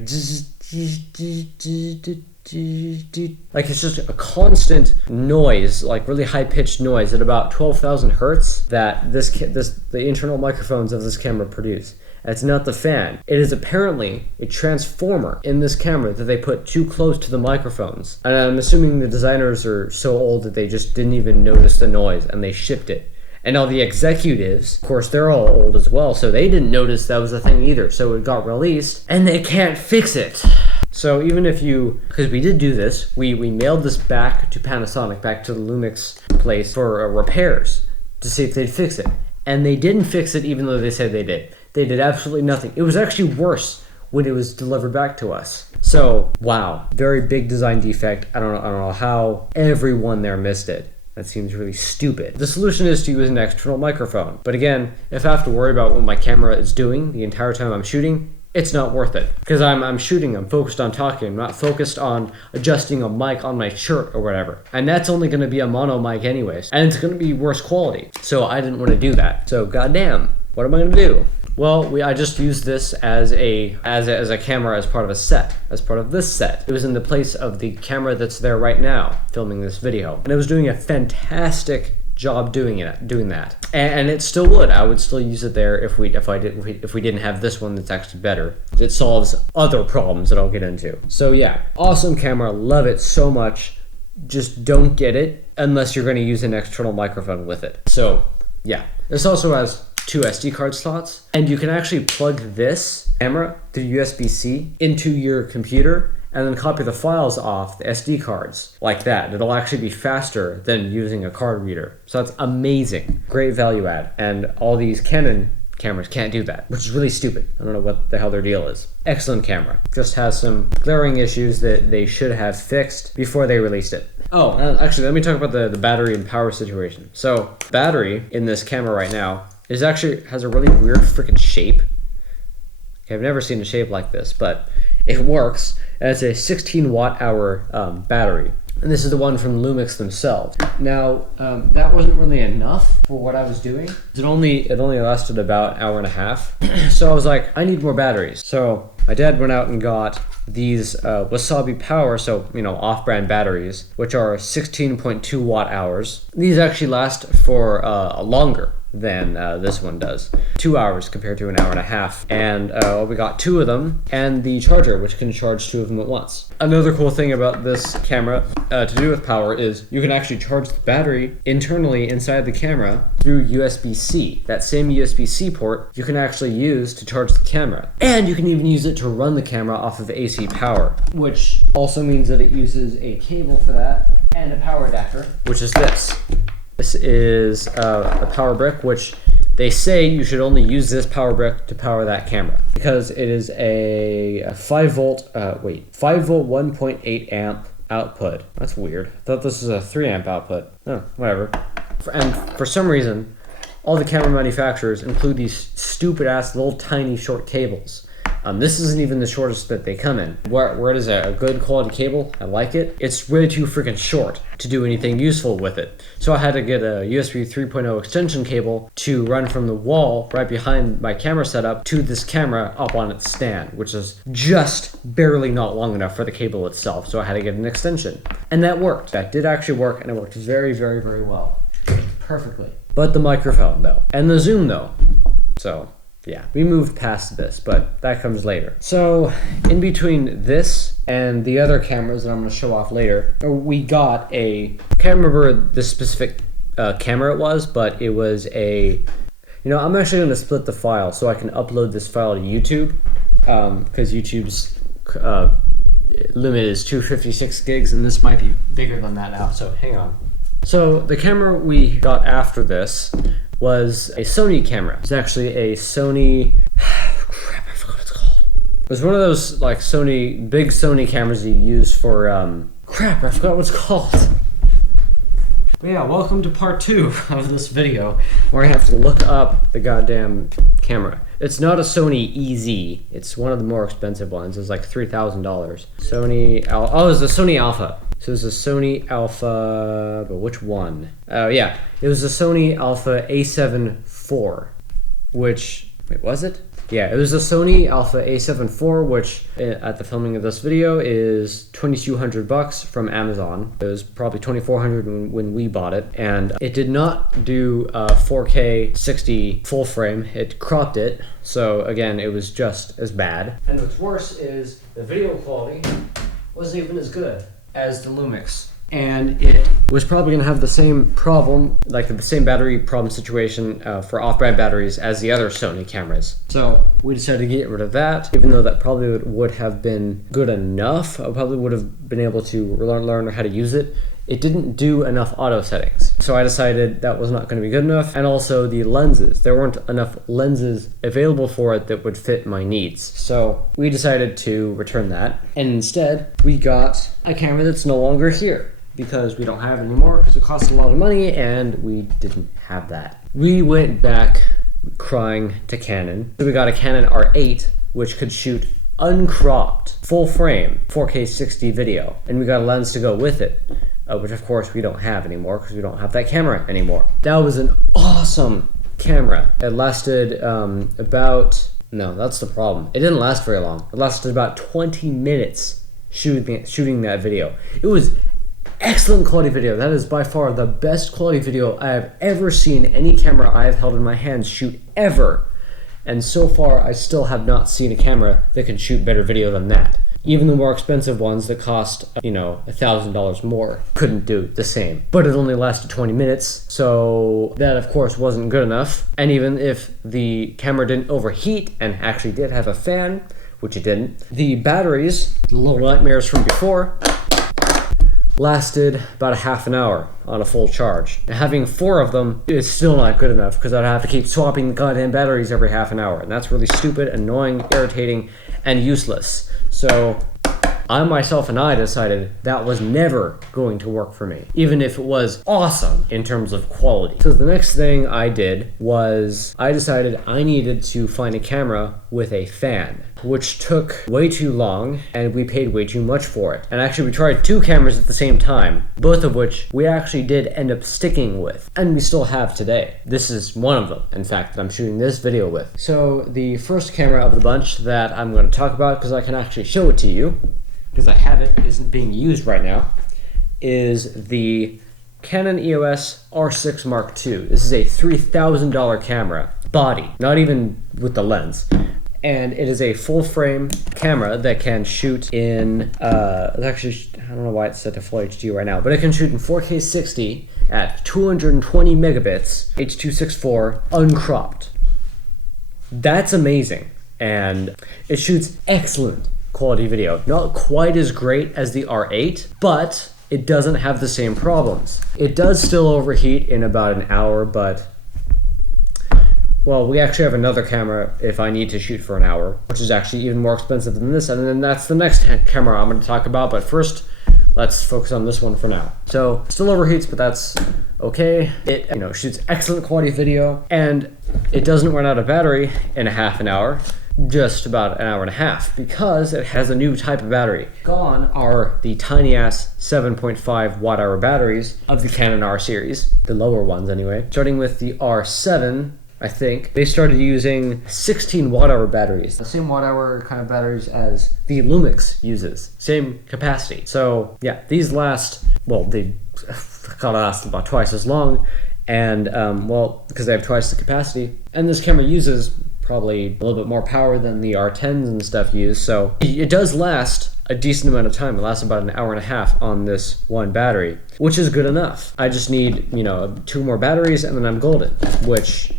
it's just a constant noise, like really high-pitched noise at about 12,000 hertz that the internal microphones of this camera produce. And it's not the fan. It is apparently a transformer in this camera that they put too close to the microphones. And I'm assuming the designers are so old that they just didn't even notice the noise and they shipped it. And all the executives, of course, they're all old as well, so they didn't notice that was a thing either. So it got released and they can't fix it. So even if because we did do this, we mailed this back to Panasonic, back to the Lumix place for repairs to see if they'd fix it. And they didn't fix it even though they said they did. They did absolutely nothing. It was actually worse when it was delivered back to us. So, wow, very big design defect. I don't know how everyone there missed it. That seems really stupid. The solution is to use an external microphone. But again, if I have to worry about what my camera is doing the entire time I'm shooting, it's not worth it. Because I'm shooting, I'm focused on talking, I'm not focused on adjusting a mic on my shirt or whatever. And that's only gonna be a mono mic anyways. And it's gonna be worse quality. So I didn't wanna do that. So goddamn, what am I gonna do? Well, I just used this as a camera as part of a set, as part of this set. It was in the place of the camera that's there right now, filming this video. And it was doing a fantastic job doing that. And it still would. I would still use it there if we didn't have this one that's actually better. It solves other problems that I'll get into. So yeah, awesome camera, love it so much. Just don't get it unless you're gonna use an external microphone with it. So yeah, this also has 2 SD card slots, and you can actually plug this camera through USB-C into your computer and then copy the files off the SD cards like that. It'll actually be faster than using a card reader. So that's amazing. Great value add. And all these Canon cameras can't do that, which is really stupid. I don't know what the hell their deal is. Excellent camera. Just has some glaring issues that they should have fixed before they released it. Oh, actually, let me talk about the battery and power situation. So, battery in this camera right now has a really weird freaking shape. Okay, I've never seen a shape like this, but it works. And it's a 16 watt hour battery. And this is the one from Lumix themselves. Now, that wasn't really enough for what I was doing. It only lasted about an hour and a half. So I was like, I need more batteries. So my dad went out and got these Wasabi Power, so, off-brand batteries, which are 16.2 watt hours. These actually last for longer than this one does. 2 hours compared to an hour and a half. And we got 2 of them, and the charger, which can charge 2 of them at once. Another cool thing about this camera to do with power is you can actually charge the battery internally inside the camera through USB-C. That same USB-C port you can actually use to charge the camera. And you can even use it to run the camera off of AC power, which also means that it uses a cable for that and a power adapter, which is this. This is a power brick, which they say you should only use this power brick to power that camera because it is a 5 volt 1.8 amp output. That's weird. I thought this was a 3 amp output. Oh, whatever. And for some reason, all the camera manufacturers include these stupid ass little tiny short cables This isn't even the shortest that they come in. Where it is a good quality cable, I like it. It's way too freaking short to do anything useful with it. So I had to get a USB 3.0 extension cable to run from the wall right behind my camera setup to this camera up on its stand, which is just barely not long enough for the cable itself. So I had to get an extension. And that worked. That did actually work, and it worked very, very, very well. Perfectly. But the microphone though, and the zoom though. So yeah, we moved past this, but that comes later. So in between this and the other cameras that I'm going to show off later, we got I can't remember the specific camera it was, but it was I'm actually going to split the file so I can upload this file to YouTube, because YouTube's limit is 256 gigs, and this might be bigger than that now, so hang on. So the camera we got after this was a Sony camera. It's actually a Sony, crap, I forgot what it's called. It was one of those like big Sony cameras you use for, crap, I forgot what it's called. But yeah, welcome to part 2 of this video, where I have to look up the goddamn camera. It's not a Sony EZ, it's one of the more expensive ones. It's like $3,000. It's a Sony Alpha. So it's a Sony Alpha, but which one? Oh yeah, it was a Sony Alpha A7 IV, which, wait, was it? Yeah, it was a Sony Alpha A7 IV, which at the filming of this video is $2,200 from Amazon. It was probably $2,400 when we bought it, and it did not do 4K 60 full frame. It cropped it, so again, it was just as bad. And what's worse is the video quality wasn't even as good as the Lumix, and it was probably going to have the same problem, like the same battery problem situation for off-brand batteries as the other Sony cameras. So we decided to get rid of that, even though that probably would have been good enough. I probably would have been able to learn how to use it. It didn't do enough auto settings, so I decided that was not going to be good enough. And also the lenses, there weren't enough lenses available for it that would fit my needs. So we decided to return that, and instead we got a camera that's no longer here, because we don't have it anymore, because it costs a lot of money and we didn't have that. We went back crying to Canon. So we got a Canon R8, which could shoot uncropped, full frame, 4K 60 video, and we got a lens to go with it. Which of course we don't have anymore because we don't have that camera anymore. That was an awesome camera. It lasted no, that's the problem. It didn't last very long. It lasted about 20 minutes shooting that video. It was excellent quality video. That is by far the best quality video I have ever seen any camera I have held in my hands shoot ever. And so far I still have not seen a camera that can shoot better video than that. Even the more expensive ones that cost, $1,000 more couldn't do the same. But it only lasted 20 minutes, so that of course wasn't good enough. And even if the camera didn't overheat and actually did have a fan, which it didn't, the batteries, the little nightmares from before, lasted about a half an hour on a full charge. And having 4 of them is still not good enough, because I'd have to keep swapping the goddamn batteries every half an hour. And that's really stupid, annoying, irritating, and useless. So I myself and I decided that was never going to work for me, even if it was awesome in terms of quality. So the next thing I did was I decided I needed to find a camera with a fan, which took way too long and we paid way too much for it. And actually we tried 2 cameras at the same time, both of which we actually did end up sticking with, and we still have today. This is one of them, in fact, that I'm shooting this video with. So the first camera of the bunch that I'm going to talk about, because I can actually show it to you, because I have it, isn't being used right now, is the Canon EOS R6 Mark II. This is a $3,000 camera, body, not even with the lens. And it is a full frame camera that can shoot in, actually, I don't know why it's set to Full HD right now, but it can shoot in 4K 60 at 220 megabits, H.264, uncropped. That's amazing. And it shoots excellent quality video. Not quite as great as the R8, but it doesn't have the same problems. It does still overheat in about an hour, but well, we actually have another camera if I need to shoot for an hour, which is actually even more expensive than this, and then that's the next camera I'm going to talk about. But first, let's focus on this one for now. So still overheats, but that's okay. It shoots excellent quality video, and it doesn't run out of battery in a half an hour, just about an hour and a half, because it has a new type of battery. Gone are the tiny ass 7.5 watt hour batteries of the Canon R series, the lower ones anyway. Starting with the R7, I think, they started using 16 watt hour batteries, the same watt hour kind of batteries as the Lumix uses, same capacity. So yeah, these last, well, they gotta last about twice as long, and well, because they have twice the capacity, and this camera uses probably a little bit more power than the R10s and stuff use, so it does last a decent amount of time. It lasts about an hour and a half on this one battery, which is good enough. I just need, 2 more batteries and then I'm golden, which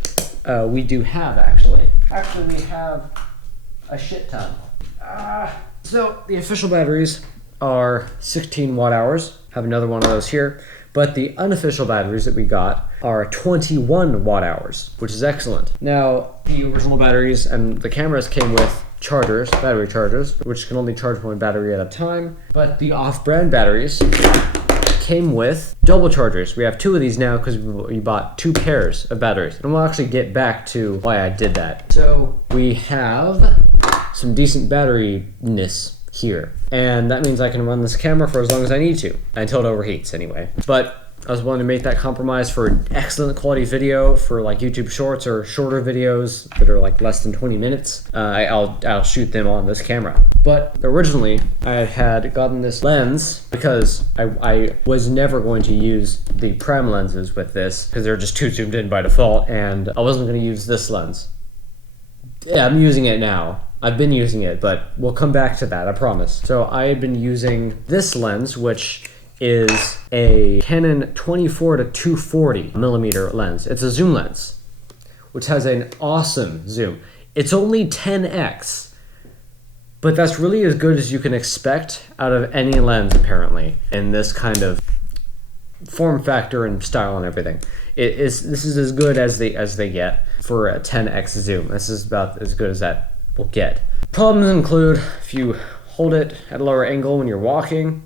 we do have actually. Actually, we have a shit ton. So the official batteries are 16 watt hours. Have another one of those here. But the unofficial batteries that we got are 21 watt hours, which is excellent. Now, the original batteries and the cameras came with chargers, battery chargers, which can only charge one battery at a time. But the off-brand batteries came with double chargers. We have 2 of these now because we bought 2 pairs of batteries. And we'll actually get back to why I did that. So we have some decent battery-ness here, and that means I can run this camera for as long as I need to, until it overheats anyway. But I was willing to make that compromise for excellent quality video for like YouTube Shorts or shorter videos that are like less than 20 minutes. I'll shoot them on this camera. But originally I had gotten this lens because I was never going to use the prime lenses with this because they're just too zoomed in by default, and I wasn't going to use this lens. Yeah, I'm using it now. I've been using it, but we'll come back to that, I promise. So I had been using this lens, which is a Canon 24 to 240 millimeter lens. It's a zoom lens, which has an awesome zoom. It's only 10x, but that's really as good as you can expect out of any lens, apparently, in this kind of form factor and style and everything. This is as good as they get for a 10x zoom. This is about as good as that will get. Problems include if you hold it at a lower angle when you're walking,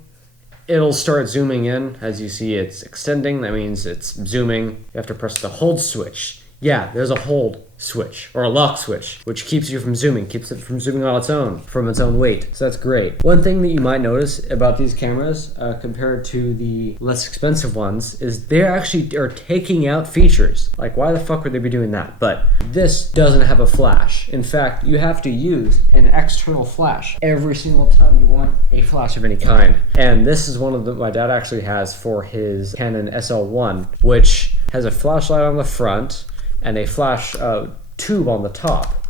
it'll start zooming in. As you see, it's extending. That means it's zooming. You have to press the hold switch. Yeah, there's a hold switch or a lock switch, which keeps you from zooming, keeps it from zooming on its own, from its own weight. So that's great. One thing that you might notice about these cameras compared to the less expensive ones is they actually are taking out features. Like, why the fuck would they be doing that? But this doesn't have a flash. In fact, you have to use an external flash every single time you want a flash of any kind. And this is one of the my dad actually has for his Canon SL1, which has a flashlight on the front and a flash tube on the top,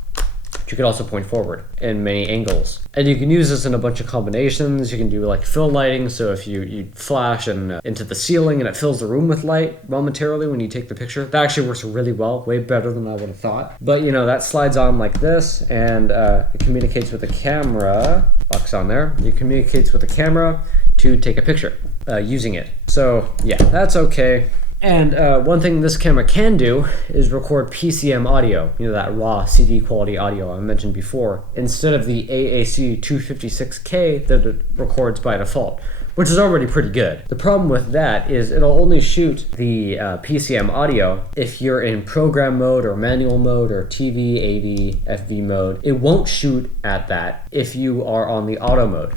which you can also point forward in many angles. And you can use this in a bunch of combinations. You can do like fill lighting, so if you flash and into the ceiling and it fills the room with light momentarily when you take the picture, that actually works really well, way better than I would have thought. But that slides on like this, and it communicates with the camera. Locks on there. It communicates with the camera to take a picture using it. So yeah, that's okay. And one thing this camera can do is record PCM audio, that raw CD quality audio I mentioned before, instead of the AAC 256K that it records by default, which is already pretty good. The problem with that is it'll only shoot the PCM audio if you're in program mode or manual mode or TV, AV, FV mode. It won't shoot at that if you are on the auto mode,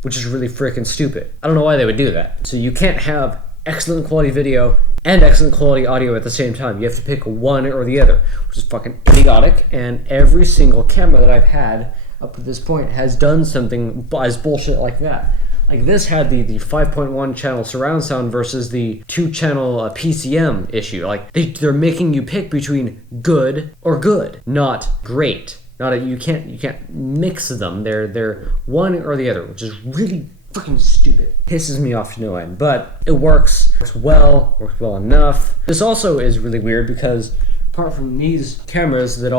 which is really freaking stupid. I don't know why they would do that. So you can't have excellent quality video and excellent quality audio at the same time. You have to pick one or the other, which is fucking idiotic. And every single camera that I've had up to this point has done something as bullshit like that. Like this had the 5.1 channel surround sound versus the 2 channel PCM issue. Like they're making you pick between good or good, not great. You can't mix them. They're one or the other, which is really fucking stupid. Pisses me off to no end, but it works well enough. This also is really weird because apart from these cameras that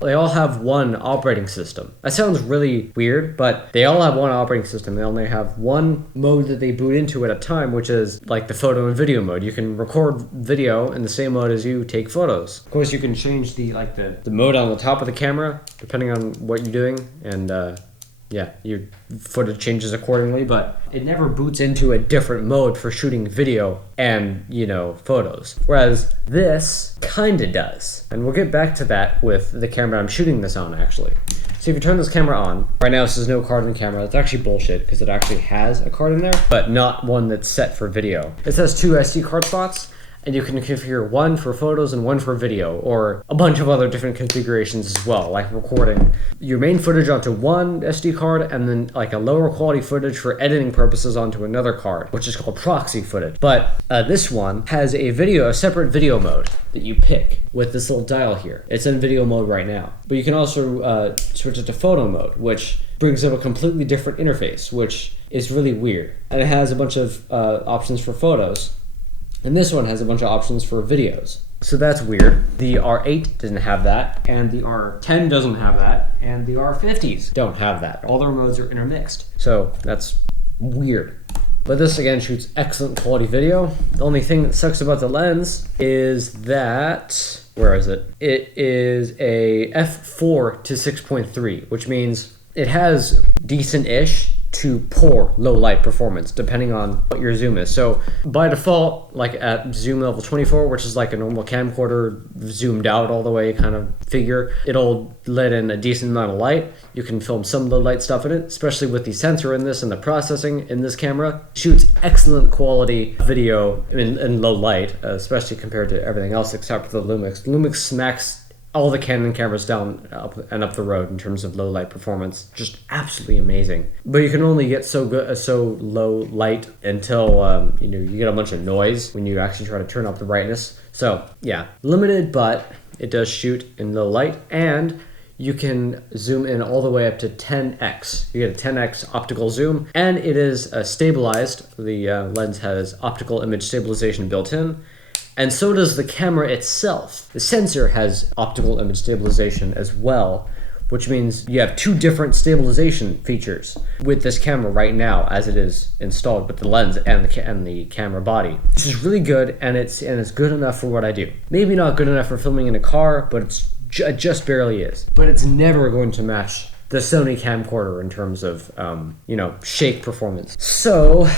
they all have one operating system. That sounds really weird, but they all have one operating system. They only have one mode that they boot into at a time, which is like the photo and video mode. You can record video in the same mode as you take photos. Of course, you can change the mode on the top of the camera depending on what you're doing, and yeah, your footage changes accordingly, but it never boots into a different mode for shooting video and, you know, photos. Whereas this kinda does. And we'll get back to that with the camera I'm shooting this on, actually. So if you turn this camera on, right now this is no card in the camera. That's actually bullshit because it actually has a card in there, but not one that's set for video. It has 2 SD card slots, and you can configure one for photos and one for video, or a bunch of other different configurations as well, like recording your main footage onto one SD card and then like a lower quality footage for editing purposes onto another card, which is called proxy footage. But this one has a separate video mode that you pick with this little dial here. It's in video mode right now, but you can also switch it to photo mode, which brings up a completely different interface, which is really weird. And it has a bunch of options for photos. And this one has a bunch of options for videos. So that's weird. The R8 doesn't have that, and the R10 doesn't have that, and the R50s don't have that. All their modes are intermixed. So that's weird. But this again shoots excellent quality video. The only thing that sucks about the lens is that, where is it? It is a f4 to 6.3, which means it has decent-ish to poor low light performance depending on what your zoom is. So by default, like at zoom level 24, which is like a normal camcorder zoomed out all the way kind of figure, it'll let in a decent amount of light. You can film some low light stuff in it, especially with the sensor in this and the processing in this camera. Shoots excellent quality video in low light, especially compared to everything else except for the Lumix. Lumix smacks all the Canon cameras down up the road in terms of low light performance. Just absolutely amazing. But you can only get so low light until you know, you get a bunch of noise when you actually try to turn up the brightness. So yeah, limited, but it does shoot in low light, and you can zoom in all the way up to 10x. You get a 10x optical zoom, and it is stabilized. The lens has optical image stabilization built in. And so does the camera itself. The sensor has optical image stabilization as well, which means you have 2 different stabilization features with this camera right now as it is installed with the lens and the camera body. This is really good, and it's good enough for what I do. Maybe not good enough for filming in a car, but it just barely is. But it's never going to match the Sony camcorder in terms of you know, shake performance. So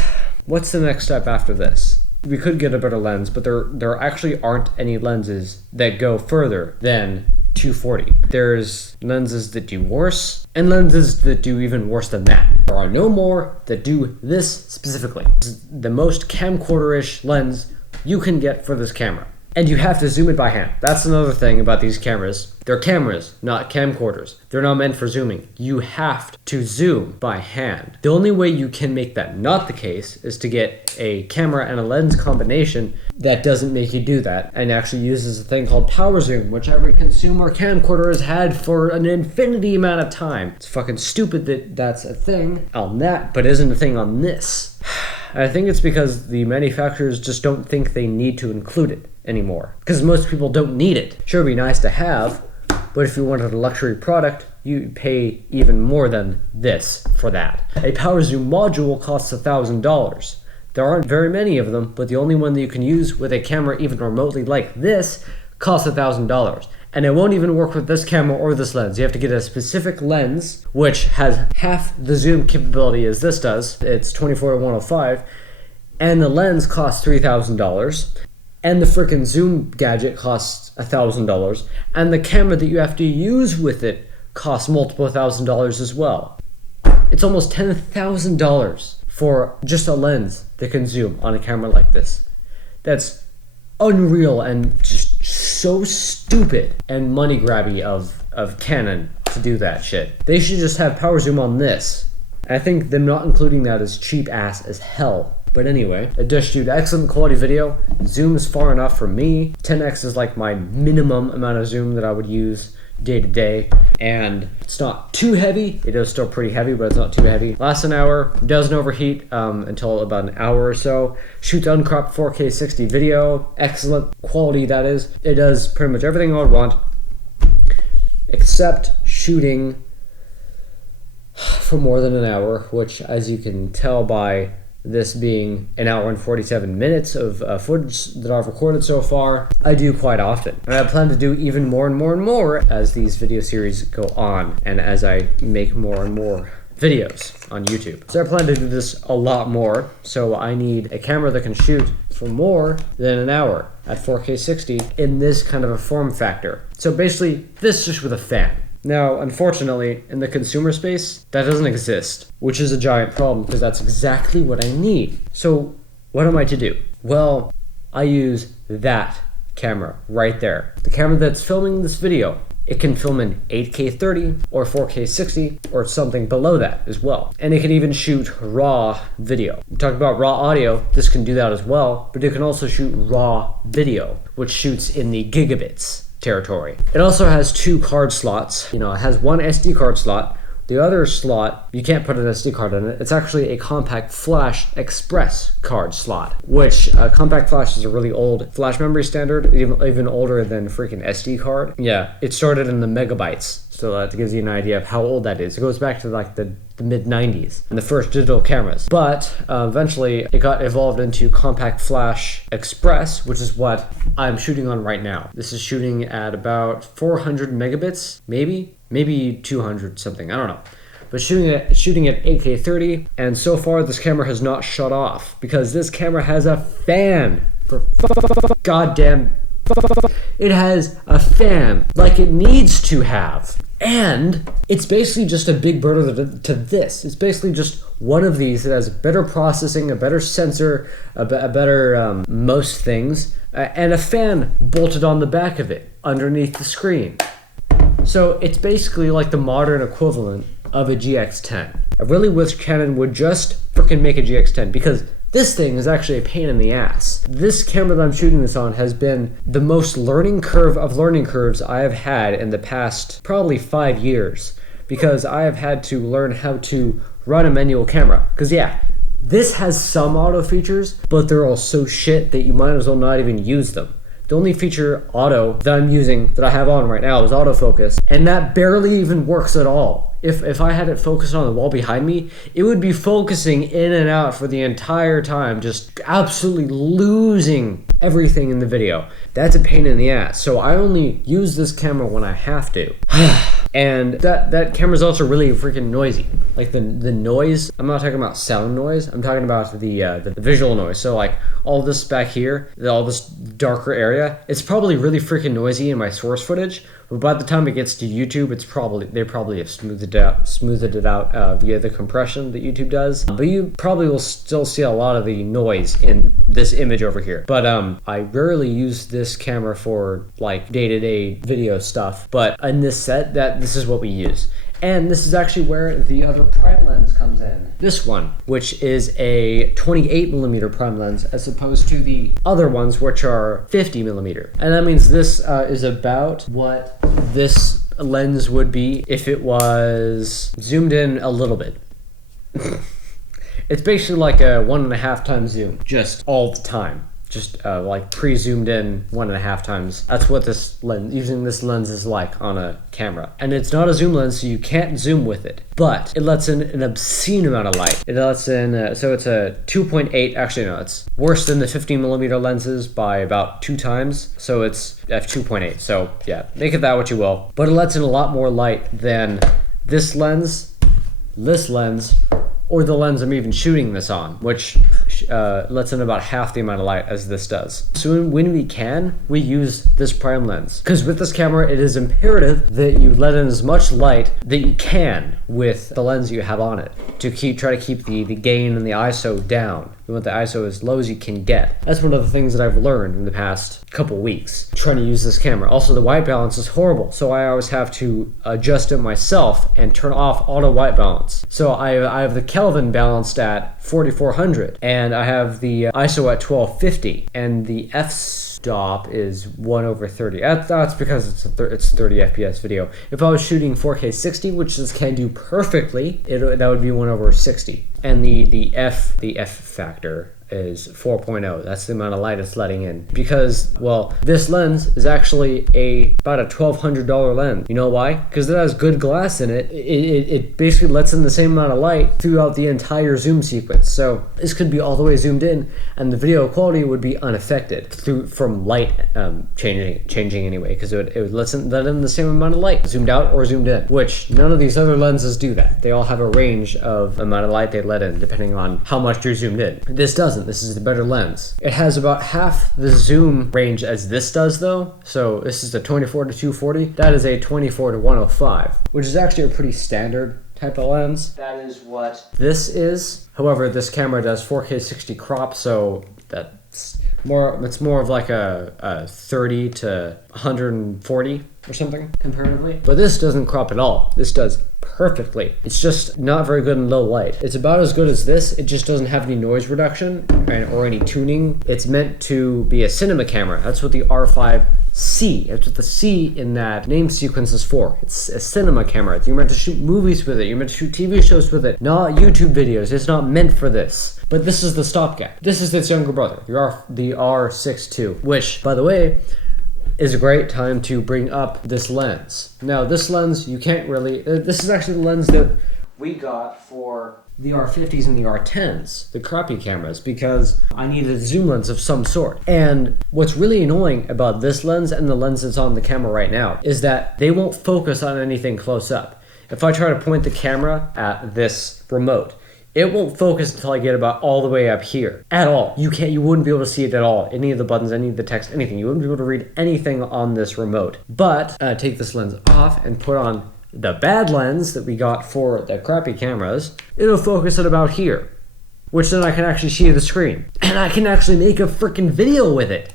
what's the next step after this? We could get a better lens, but there actually aren't any lenses that go further than 240. There's lenses that do worse, and lenses that do even worse than that. There are no more that do this specifically. This is the most camcorder-ish lens you can get for this camera. And you have to zoom it by hand. That's another thing about these cameras. They're cameras, not camcorders. They're not meant for zooming. You have to zoom by hand. The only way you can make that not the case is to get a camera and a lens combination that doesn't make you do that and actually uses a thing called power zoom, which every consumer camcorder has had for an infinity amount of time. It's fucking stupid that that's a thing on that, but isn't a thing on this. I think it's because the manufacturers just don't think they need to include it anymore. Because most people don't need it. Sure, it'd be nice to have, but if you wanted a luxury product, you pay even more than this for that. A power zoom module costs $1,000. There aren't very many of them, but the only one that you can use with a camera even remotely like this costs $1,000. And it won't even work with this camera or this lens. You have to get a specific lens, which has half the zoom capability as this does. It's 24 to 105. And the lens costs $3,000. And the freaking zoom gadget costs $1,000. And the camera that you have to use with it costs multiple $1,000s as well. It's almost $10,000 for just a lens that can zoom on a camera like this. That's unreal and just so stupid and money grabby of Canon to do that shit. They should just have power zoom on this. I think them not including that is cheap ass as hell. But anyway, it does shoot excellent quality video. Zooms far enough for me. 10x is like my minimum amount of zoom that I would use day to day, and it's not too heavy. It is still pretty heavy, but it's not too heavy. Lasts an hour, doesn't overheat until about an hour or so. Shoots uncropped 4K 60 video, excellent quality that is. It does pretty much everything I would want, except shooting for more than an hour, which, as you can tell by this being an hour and 47 minutes of footage that I've recorded so far, I do quite often. And I plan to do even more and more and more as these video series go on and as I make more and more videos on YouTube. So I plan to do this a lot more, so I need a camera that can shoot for more than an hour at 4K 60 in this kind of a form factor. So basically, this just with a fan. Now, unfortunately, in the consumer space, that doesn't exist, which is a giant problem because that's exactly what I need. So what am I to do? Well, I use that camera right there. The camera that's filming this video. It can film in 8K 30 or 4K 60 or something below that as well. And it can even shoot raw video. We talked about raw audio, this can do that as well, but it can also shoot raw video, which shoots in the gigabits territory. It also has 2 card slots. It has one SD card slot. The other slot, you can't put an SD card in it. It's actually a compact flash express card slot, which compact flash is a really old flash memory standard, even older than freaking SD card. Yeah, it started in the megabytes. So that gives you an idea of how old that is. It goes back to like the mid 90s and the first digital cameras. But eventually it got evolved into compact flash express, which is what I'm shooting on right now. This is shooting at about 400 megabits, maybe 200 something, I don't know. But shooting at 8K 30, and so far this camera has not shut off because this camera has a fan for goddamn. It has a fan like it needs to have. And it's basically just a big brother to this. It's basically just one of these that has better processing, a better sensor, a better most things, and a fan bolted on the back of it underneath the screen. So it's basically like the modern equivalent of a GX10. I really wish Canon would just freaking make a GX10 because this thing is actually a pain in the ass. This camera that I'm shooting this on has been the most learning curve of learning curves I have had in the past probably 5 years because I have had to learn how to run a manual camera. Because yeah, this has some auto features, but they're all so shit that you might as well not even use them. The only feature auto that I'm using that I have on right now is autofocus, and that barely even works at all. If I had it focused on the wall behind me, it would be focusing in and out for the entire time, just absolutely losing everything in the video. That's a pain in the ass. So I only use this camera when I have to. And that camera's also really freaking noisy. Like the noise, I'm not talking about sound noise, I'm talking about the visual noise. So like all this back here, all this darker area, it's probably really freaking noisy in my source footage, but by the time it gets to YouTube, they probably have smoothed it out via the compression that YouTube does. But you probably will still see a lot of the noise in this image over here. But I rarely use this camera for like day-to-day video stuff, but in this set, this is what we use. And this is actually where the other prime lens comes in. This one, which is a 28mm prime lens as opposed to the other ones, which are 50mm. And that means this is about what this lens would be if it was zoomed in a little bit. It's basically like a 1.5 times zoom, just all the time. Just like pre-zoomed in 1.5 times. That's what this lens, using this lens is like on a camera. And it's not a zoom lens, so you can't zoom with it. But it lets in an obscene amount of light. It lets in, so it's a 2.8, actually no, it's worse than the 50mm lenses by about 2 times. So it's f2.8, so yeah, make it that what you will. But it lets in a lot more light than this lens, or the lens I'm even shooting this on, which lets in about half the amount of light as this does. So when we can, we use this prime lens. Because with this camera, it is imperative that you let in as much light that you can with the lens you have on it to try to keep the gain and the ISO down. You want the ISO as low as you can get. That's one of the things that I've learned in the past couple weeks trying to use this camera. Also, the white balance is horrible, so I always have to adjust it myself and turn off auto white balance. So I have the Kelvin balanced at 4400, and I have the ISO at 1250, and the f-stop is 1/30. That's because it's 30 FPS video. If I was shooting 4K 60, which this can do perfectly, that would be 1/60. and the F factor is 4.0. That's the amount of light it's letting in. Because, well, this lens is actually about a $1,200 lens. You know why? Because it has good glass in it. It basically lets in the same amount of light throughout the entire zoom sequence. So this could be all the way zoomed in, and the video quality would be unaffected from light changing anyway, because it would let in the same amount of light, zoomed out or zoomed in, which none of these other lenses do that. They all have a range of amount of light they let in, depending on how much you're zoomed in. This doesn't. This is the better lens. It has about half the zoom range as this does though. So this is a 24 to 240. That is a 24 to 105, which is actually a pretty standard type of lens. That is what this is. However, this camera does 4K 60 crop, so that's it's more of like a 30 to 140 or something comparatively. But this doesn't crop at all. This does perfectly. It's just not very good in low light. It's about as good as this. It just doesn't have any noise reduction or any tuning. It's meant to be a cinema camera. That's what the R5C. That's what the C in that name sequence is for. It's a cinema camera. You're meant to shoot movies with it. You're meant to shoot TV shows with it, not YouTube videos. It's not meant for this. But this is the stopgap. This is its younger brother, the R6 II, which, by the way, is a great time to bring up this lens. Now, this lens, you can't really... this is actually the lens that we got for the R50s and the R10s, the crappy cameras, because I needed a zoom lens of some sort. And what's really annoying about this lens and the lens that's on the camera right now is that they won't focus on anything close up. If I try to point the camera at this remote, it won't focus until I get about all the way up here. At all. You wouldn't be able to see it at all. Any of the buttons, any of the text, anything. You wouldn't be able to read anything on this remote. But take this lens off and put on the bad lens that we got for the crappy cameras. It'll focus at about here, which then I can actually see the screen. And I can actually make a freaking video with it.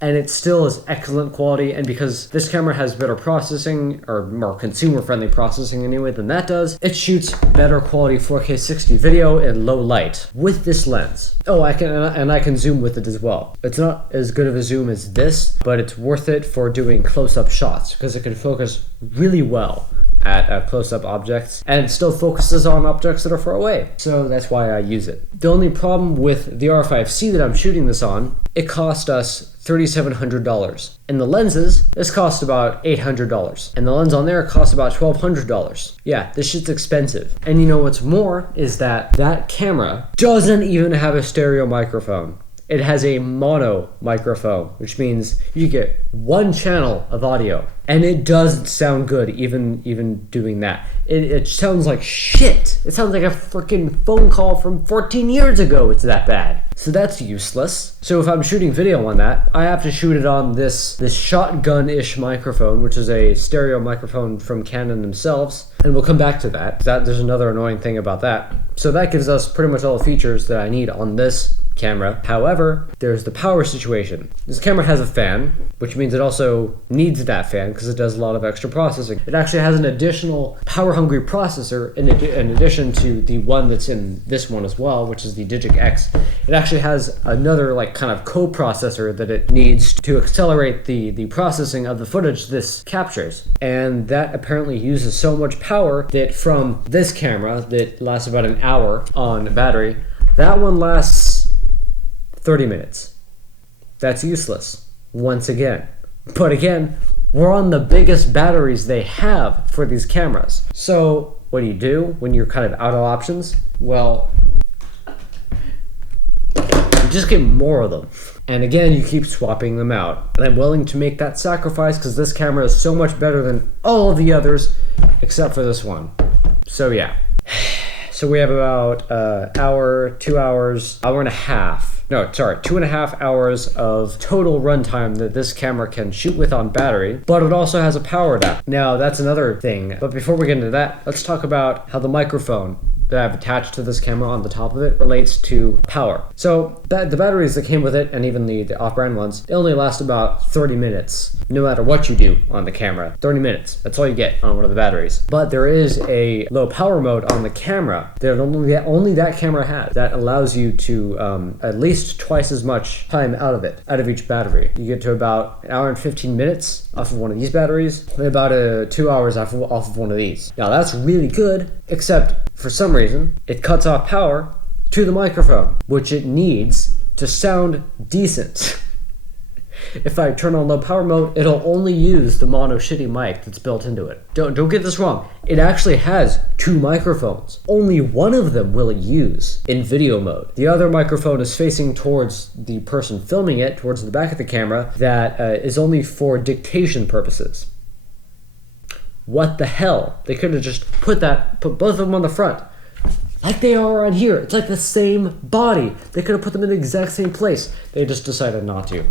And it still is excellent quality, and because this camera has better processing, or more consumer-friendly processing anyway than that does, it shoots better quality 4K 60 video in low light with this lens. Oh, I can zoom with it as well. It's not as good of a zoom as this, but it's worth it for doing close-up shots because it can focus really well at close-up objects, and it still focuses on objects that are far away. So that's why I use it. The only problem with the R5C that I'm shooting this on, it cost us $3,700. And the lenses, this cost about $800. And the lens on there cost about $1,200. Yeah, this shit's expensive. And you know what's more is that camera doesn't even have a stereo microphone. It has a mono microphone, which means you get one channel of audio, and it doesn't sound good even doing that. It sounds like shit. It sounds like a freaking phone call from 14 years ago. It's that bad. So that's useless. So if I'm shooting video on that, I have to shoot it on this shotgun-ish microphone, which is a stereo microphone from Canon themselves. And we'll come back to that. There's another annoying thing about that. So that gives us pretty much all the features that I need on this camera. However, there's the power situation. This camera has a fan, which means it also needs that fan because it does a lot of extra processing. It actually has an additional power-hungry processor in addition to the one that's in this one as well, which is the Digic X. It actually has another kind of co-processor that it needs to accelerate the processing of the footage this captures. And that apparently uses so much power that from this camera that lasts about an hour on battery, that one lasts 30 minutes. That's useless, once again. But again, we're on the biggest batteries they have for these cameras. So what do you do when you're kind of out of options? Well, you just get more of them. And again, you keep swapping them out. And I'm willing to make that sacrifice because this camera is so much better than all of the others, except for this one. So yeah. So we have about hour, 2 hours, hour and a half. No, sorry, 2.5 hours of total runtime that this camera can shoot with on battery, but it also has a power adapter. Now, that's another thing. But before we get into that, let's talk about how the microphone that I've attached to this camera on the top of it relates to power. So the batteries that came with it, and even the off-brand ones, they only last about 30 minutes, no matter what you do on the camera. 30 minutes, that's all you get on one of the batteries. But there is a low power mode on the camera that only that camera has that allows you to at least twice as much time out of each battery. You get to about an hour and 15 minutes off of one of these batteries, and about 2 hours off of one of these. Now that's really good, except for some reason, reason, it cuts off power to the microphone, which it needs to sound decent. If I turn on low power mode, it'll only use the mono shitty mic that's built into it. Don't get this wrong. It actually has 2 microphones. Only one of them will it use in video mode. The other microphone is facing towards the person filming it, towards the back of the camera, that is only for dictation purposes. What the hell? They could have just put both of them on the front. Like they are on here. It's like the same body. They could have put them in the exact same place. They just decided not to.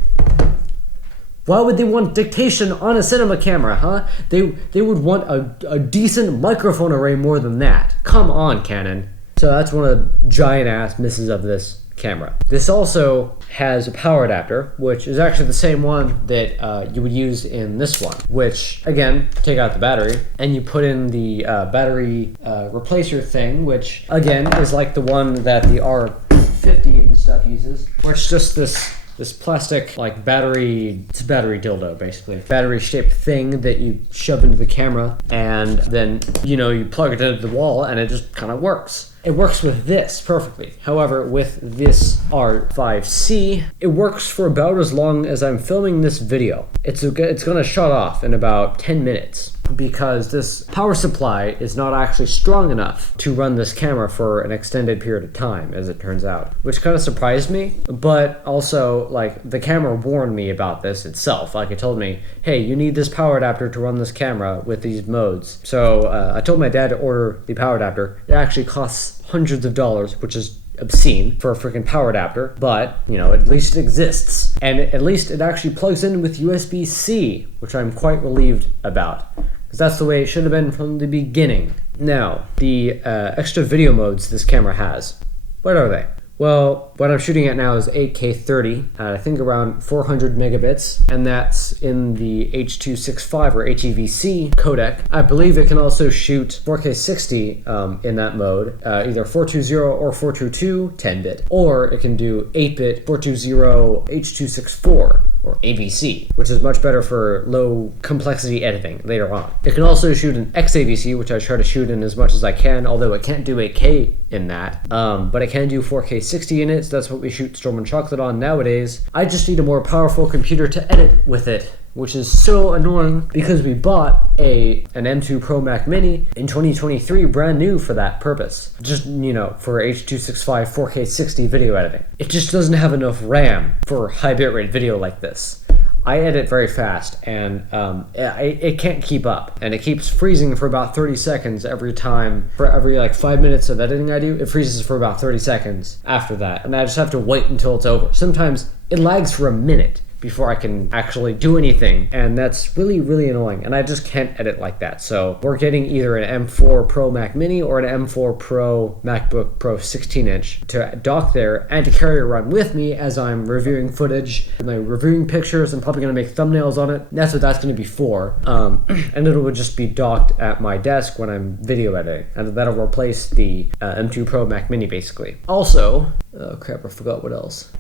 Why would they want dictation on a cinema camera, huh? They would want a decent microphone array more than that. Come on, Canon. So that's one of the giant ass misses of this camera. This also has a power adapter, which is actually the same one that you would use in this one, which, again, take out the battery, and you put in the battery replacer thing, which, again, is like the one that the R50 and stuff uses, where it's just this plastic, like, it's a battery dildo, basically. Battery-shaped thing that you shove into the camera, and then, you plug it into the wall, and it just kind of works. It works with this perfectly. However, with this R5C, it works for about as long as I'm filming this video. It's gonna shut off in about 10 minutes because this power supply is not actually strong enough to run this camera for an extended period of time, as it turns out, which kind of surprised me. But also, like, the camera warned me about this itself. Like, it told me, hey, you need this power adapter to run this camera with these modes. So I told my dad to order the power adapter. It actually costs hundreds of dollars, which is obscene for a freaking power adapter, but at least it exists, and at least it actually plugs in with USB-C, which I'm quite relieved about, because that's the way it should have been from the beginning. Now, the extra video modes this camera has, what are they? Well, what I'm shooting at now is 8K 30, I think around 400 megabits, and that's in the H.265 or HEVC codec. I believe it can also shoot 4K 60 in that mode, either 420 or 422 10-bit, or it can do 8-bit 420 H.264 or AVC, which is much better for low complexity editing later on. It can also shoot an XAVC, which I try to shoot in as much as I can, although it can't do 8K in that, but it can do 4K 60 in it, so that's what we shoot Storm and Chocolate on nowadays. I just need a more powerful computer to edit with it, which is so annoying because we bought an M2 Pro Mac Mini in 2023 brand new for that purpose. Just, for H.265 4K 60 video editing. It just doesn't have enough RAM for high bitrate video like this. I edit very fast, and it can't keep up, and it keeps freezing for about 30 seconds every time. For every 5 minutes of editing I do, it freezes for about 30 seconds after that, and I just have to wait until it's over. Sometimes it lags for a minute before I can actually do anything, and that's really, really annoying, and I just can't edit like that. So we're getting either an M4 Pro Mac Mini or an M4 Pro MacBook Pro 16-inch to dock there and to carry around with me as I'm reviewing footage, and I'm reviewing pictures. I'm probably going to make thumbnails on it. That's what that's going to be for, and it will just be docked at my desk when I'm video editing, and that'll replace the M2 Pro Mac Mini, basically. Also, oh crap, I forgot what else.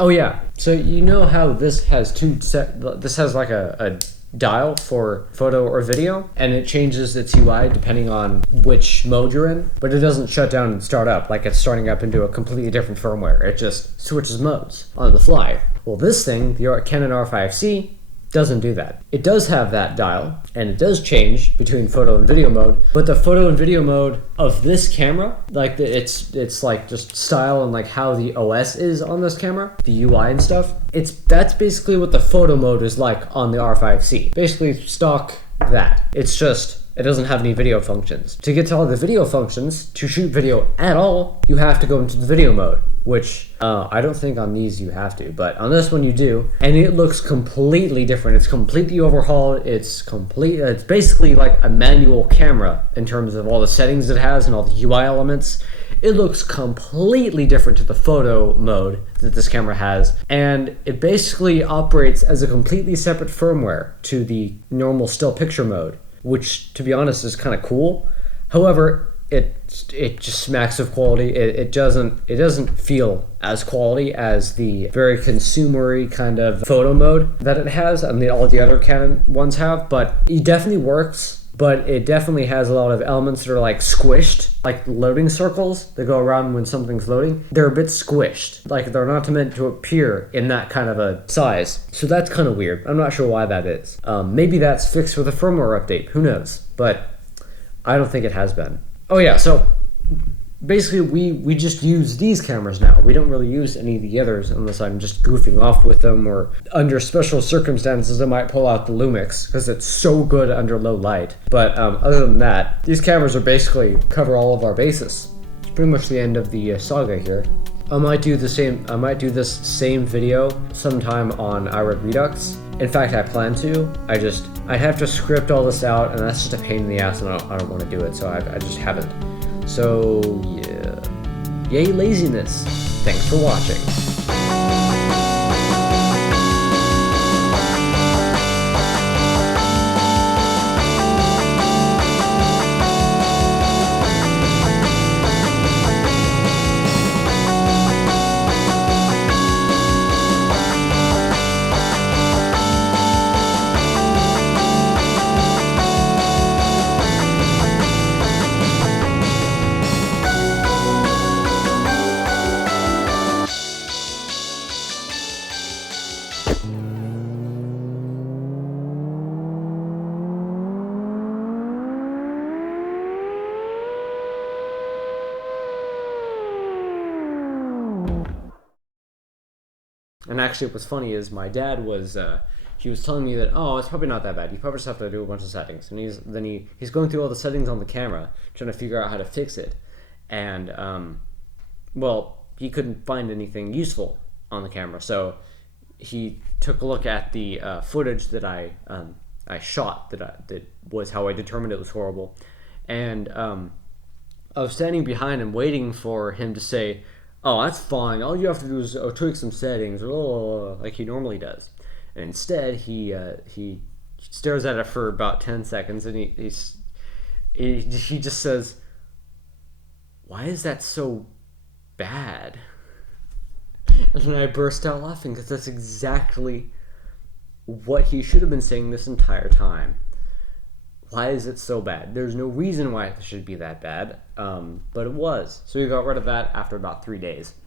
Oh yeah, so how this has this has like a dial for photo or video, and it changes its UI depending on which mode you're in, but it doesn't shut down and start up like it's starting up into a completely different firmware. It just switches modes on the fly. Well, this thing, the Canon R5C, doesn't do that. It does have that dial, and it does change between photo and video mode, but the photo and video mode of this camera, it's like just style and like how the OS is on this camera, the UI and stuff, that's basically what the photo mode is like on the R5C. Basically stock that. It's just, it doesn't have any video functions. To get to all the video functions, to shoot video at all, you have to go into the video mode, which I don't think on these you have to, but on this one you do, and it looks completely different. It's completely overhauled. It's basically like a manual camera in terms of all the settings it has and all the UI elements. It looks completely different to the photo mode that this camera has, and it basically operates as a completely separate firmware to the normal still picture mode, which, to be honest, is kind of cool. However, it just smacks of quality. It doesn't feel as quality as the very consumery kind of photo mode that it has and all the other Canon ones have, but it definitely works but it definitely has a lot of elements that are like squished, like loading circles that go around when something's loading. They're a bit squished, like they're not meant to appear in that kind of a size. So that's kind of weird. I'm not sure why that is. Maybe that's fixed with a firmware update. Who knows? But I don't think it has been. Oh yeah, so basically we just use these cameras now. We don't really use any of the others unless I'm just goofing off with them, or under special circumstances I might pull out the Lumix because it's so good under low light. But other than that, these cameras are basically cover all of our bases. It's pretty much the end of the Saga here. I might do this same video sometime on iRed Redux. In fact, I plan to. I'd have to script all this out, and that's just a pain in the ass, and I don't want to do it, so I just haven't. So, yeah. Yay laziness. Thanks for watching. And actually, what's funny is my dad was he was telling me that, oh, it's probably not that bad. You probably just have to do a bunch of settings. And he's going through all the settings on the camera, trying to figure out how to fix it. And well, he couldn't find anything useful on the camera, so he took a look at the footage that I shot. That was how I determined it was horrible. And I was standing behind him, waiting for him to say, oh, that's fine. All you have to do is tweak some settings, like he normally does. And instead, he stares at it for about 10 seconds, and he just says, "Why is that so bad?" And then I burst out laughing, because that's exactly what he should have been saying this entire time. Why is it so bad? There's no reason why it should be that bad, but it was. So we got rid of that after about 3 days.